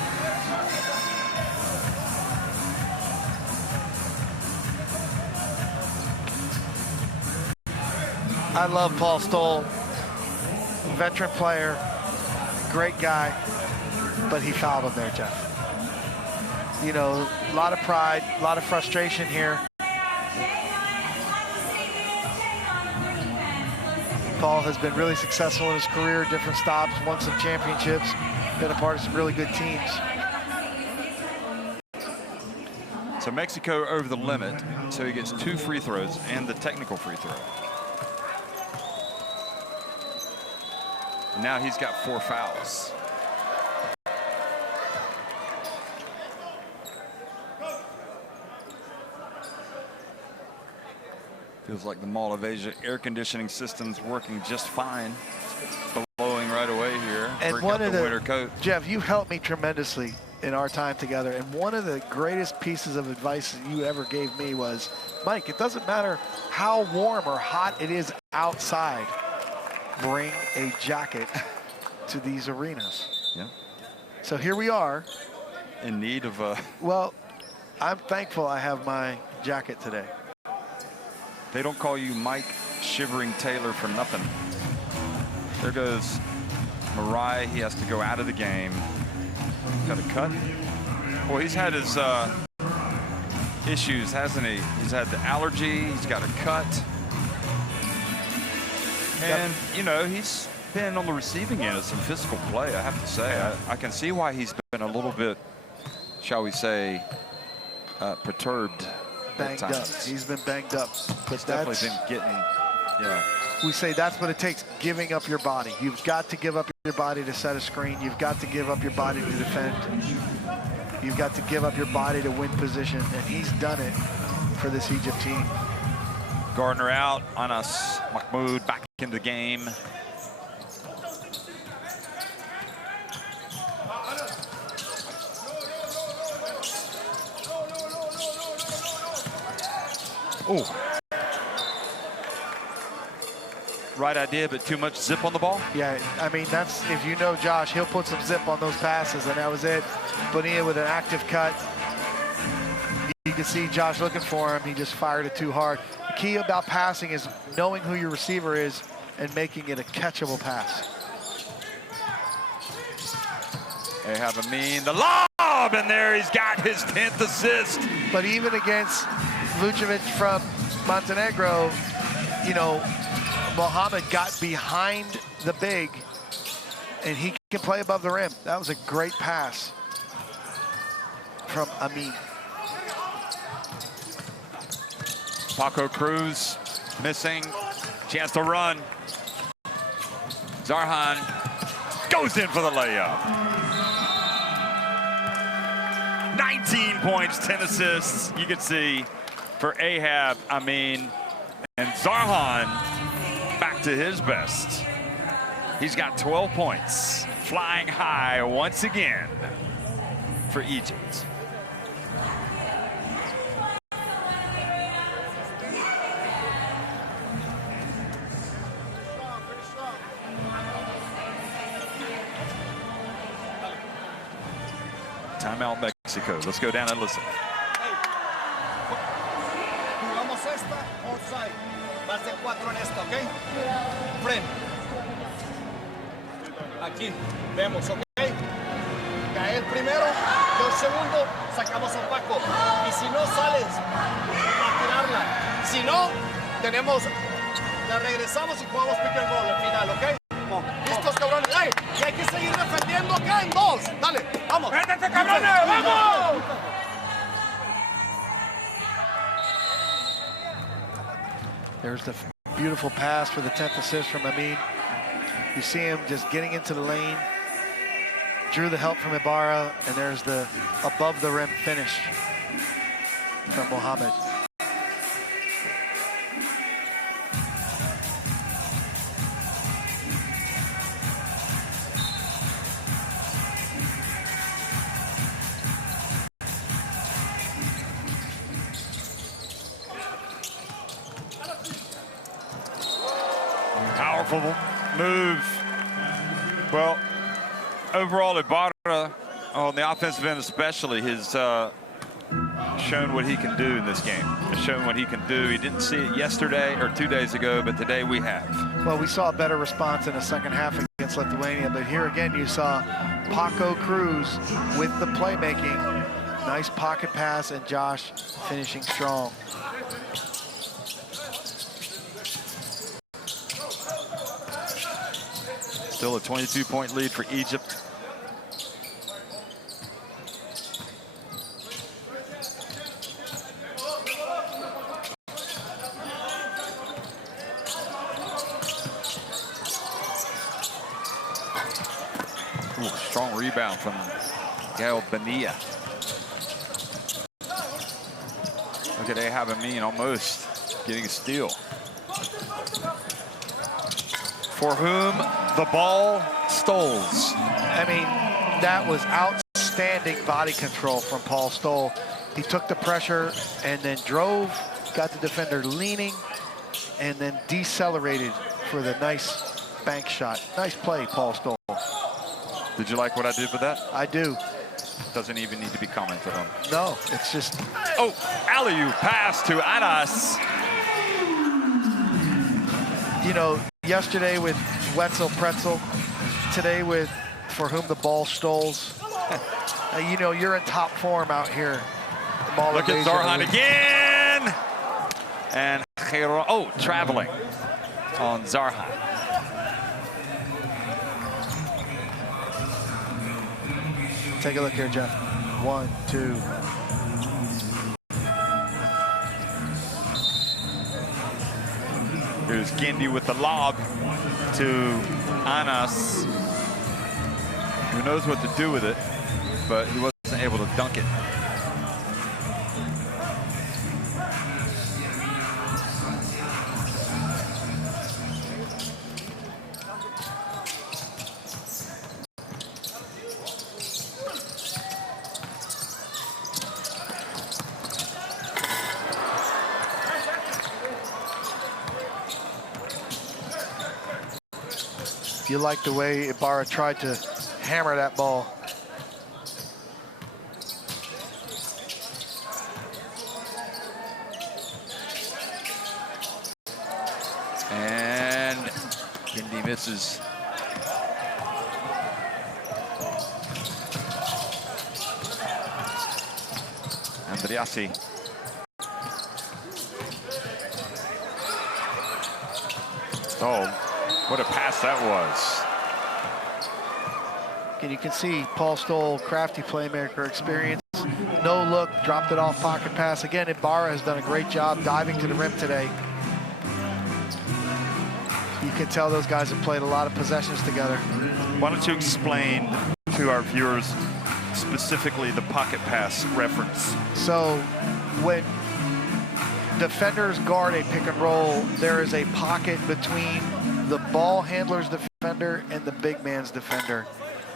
I love Paul Stoll, veteran player, great guy, but he fouled him there, Jeff. You know, a lot of pride, a lot of frustration here. Paul has been really successful in his career, different stops, won some championships, been a part of some really good teams. So Mexico over the limit, so he gets 2 free throws and the technical free throw. Now he's got 4 fouls. Feels like the Mall of Asia air conditioning system's working just fine. Blowing right away here. And Bring one out of the winter coat. Jeff, you helped me tremendously in our time together. And one of the greatest pieces of advice that you ever gave me was, Mike, it doesn't matter how warm or hot it is outside. Bring a jacket to these arenas. Yeah. So here we are. In need of a... Well, I'm thankful I have my jacket today. They don't call you Mike Shivering Taylor for nothing. There goes Mariah. He has to go out of the game. Got a cut. Well, he's had his issues, hasn't he? He's had the allergy. He's got a cut. And, you know, he's been on the receiving end of some physical play, I have to say. I can see why he's been a little bit, shall we say, perturbed. Banged up. He's been banged up. He's definitely been getting, yeah. We say that's what it takes, giving up your body. You've got to give up your body to set a screen. You've got to give up your body to defend. You've got to give up your body to win position, and he's done it for this Egypt team. Gardner out, Anas Mahmoud back in the game. Oh. Right idea, but too much zip on the ball? Yeah, I mean, that's, if you know Josh, he'll put some zip on those passes, and that was it. Bonilla with an active cut. You can see Josh looking for him. He just fired it too hard. The key about passing is knowing who your receiver is and making it a catchable pass. They have Amin, the lob, and there he's got his 10th assist. But even against Vucevic from Montenegro, you know, Mohamed got behind the big, and he can play above the rim. That was a great pass from Amin. Paco Cruz missing, chance to run. Zarhan goes in for the layup. 19 points, 10 assists. You can see for Ahab, Amin, and Zarhan back to his best. He's got 12 points, flying high once again for Egypt. Timeout Mexico. Let's go down and listen. Jugamos esta, offside. Más de 4 en esta, ¿ok? Freno. Aquí, vemos, ¿ok? Cae el primero, yo el segundo, sacamos a Paco. Y si no sales, a tirarla. Si no, tenemos, la regresamos y jugamos pick and roll al final, ¿ok? Listos, cabrones. ¡Ey! Y hay que seguir defendiendo acá en 2. Dale, vamos. ¡Métete, cabrones! ¡Vamos! There's the beautiful pass for the 10th assist from Amin. You see him just getting into the lane. Drew the help from Ibarra, and there's the above the rim finish from Mohamed. Beautiful move. Well, overall, Ibarra, on the offensive end especially, has shown what he can do in this game. Has shown what he can do. He didn't see it yesterday or 2 days ago, but today we have. Well, we saw a better response in the second half against Lithuania, but here again you saw Paco Cruz with the playmaking. Nice pocket pass, and Josh finishing strong. Still a 22-point lead for Egypt. Ooh, strong rebound from Gael Bonilla. Look at Ahab Amin almost getting a steal. For whom the ball stoles. I mean, that was outstanding body control from Paul Stoll. He took the pressure and then drove, got the defender leaning, and then decelerated for the nice bank shot. Nice play, Paul Stoll. Did you like what I did with that? I do. Doesn't even need to be commented on. No, it's just... Oh, alley-oop pass to Anas. You know, yesterday with Wetzel Pretzel, today with For Whom the Ball Stoles. You know, you're in top form out here. Look at Zarhan again! And traveling on Zarhan. Take a look here, Jeff. 1, 2. Here's Gindi with the lob to Anas, who knows what to do with it, but he wasn't able to dunk it. You like the way Ibarra tried to hammer that ball. And Gindi misses. Andriassi. Oh, what a pass that was. And you can see Paul Stoll, crafty playmaker experience. No look, dropped it off pocket pass. Again, Ibarra has done a great job diving to the rim today. You can tell those guys have played a lot of possessions together. Why don't you explain to our viewers specifically the pocket pass reference? So when defenders guard a pick and roll, there is a pocket between the ball handler's defender and the big man's defender.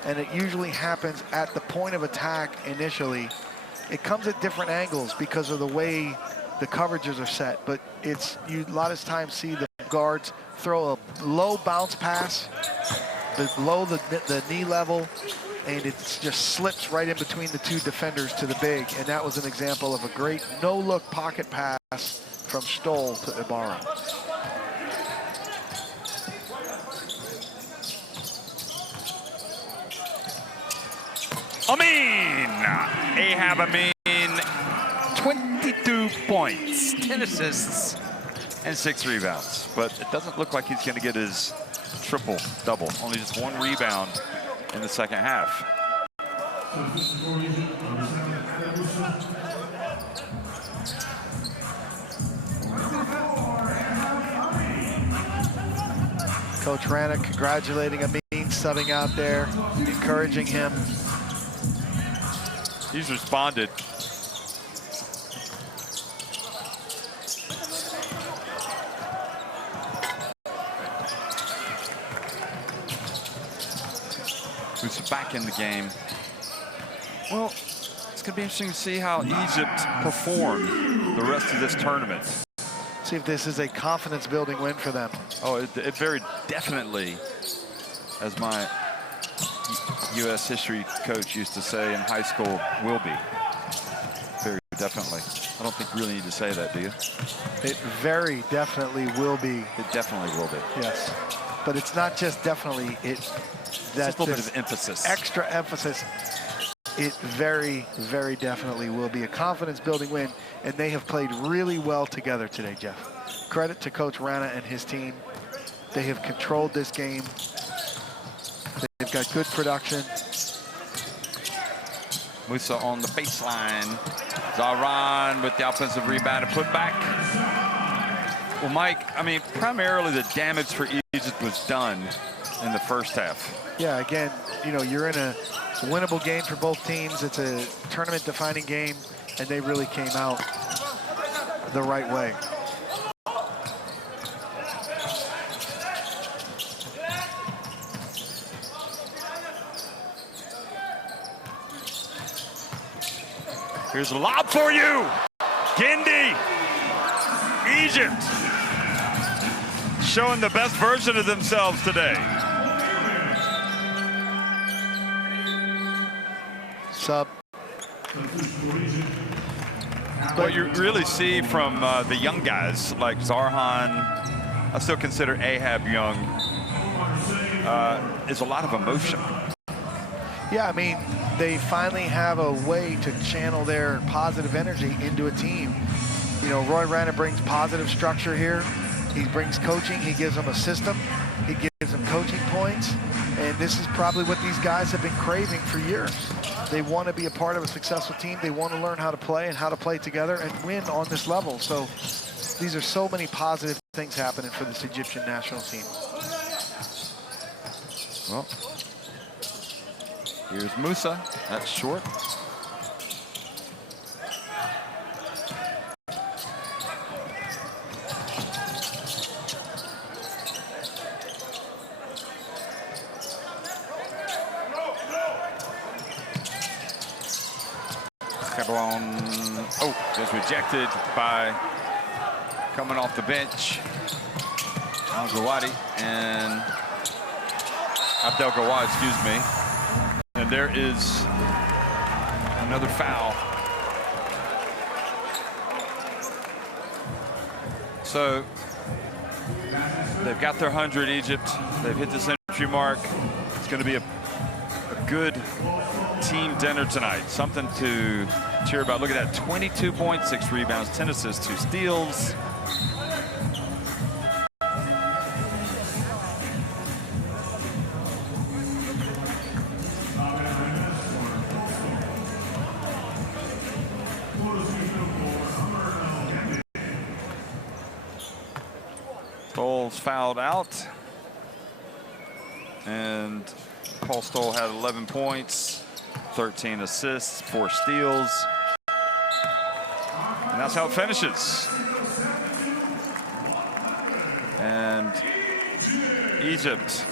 And it usually happens at the point of attack initially. It comes at different angles because of the way the coverages are set, but it's, you a lot of times see the guards throw a low bounce pass below the knee level, and it just slips right in between the two defenders to the big. And that was an example of a great no-look pocket pass from Stoll to Ibarra. Ahab Amin, 22 points, 10 assists, and 6 rebounds. But it doesn't look like he's going to get his triple-double. Only just 1 rebound in the second half. Coach Rannick congratulating Amin, subbing out there, encouraging him. He's responded. Who's back in the game? Well, it's going to be interesting to see how Egypt perform the rest of this tournament. See if this is a confidence-building win for them. Oh, it very definitely, as my U.S. history coach used to say in high school, will be. Very definitely. I don't think you really need to say that, do you? It very definitely will be. It definitely will be. Yes. But it's not just definitely. That's just a little bit of emphasis. Extra emphasis. It very, very definitely will be a confidence-building win, and they have played really well together today, Jeff. Credit to Coach Rana and his team. They have controlled this game. They've got good production. Musa on the baseline. Zaran with the offensive rebound and put back. Well, Mike, I mean, primarily the damage for Egypt was done in the first half. Yeah, again, you know, you're in a winnable game for both teams. It's a tournament-defining game, and they really came out the right way. Here's a lob for you. Gindi. Egypt showing the best version of themselves today. Sub. What you really see from the young guys like Zarhan, I still consider Ahab young, is a lot of emotion. Yeah, I mean, they finally have a way to channel their positive energy into a team. You know, Roy Rana brings positive structure here. He brings coaching. He gives them a system. He gives them coaching points. And this is probably what these guys have been craving for years. They want to be a part of a successful team. They want to learn how to play and how to play together and win on this level. So these are so many positive things happening for this Egyptian national team. Well, here's Musa. That's short. Oh, just rejected by coming off the bench. Al-Gawadi and Abdel Gawad, excuse me. And there is another foul. So they've got their 100, Egypt. They've hit the century mark. It's going to be a good team dinner tonight. Something to cheer about. Look at that, 22 points, 6 rebounds, 10 assists, 2 steals. Stoll's fouled out. And Paul Stoll had 11 points, 13 assists, 4 steals. And that's how it finishes. And Egypt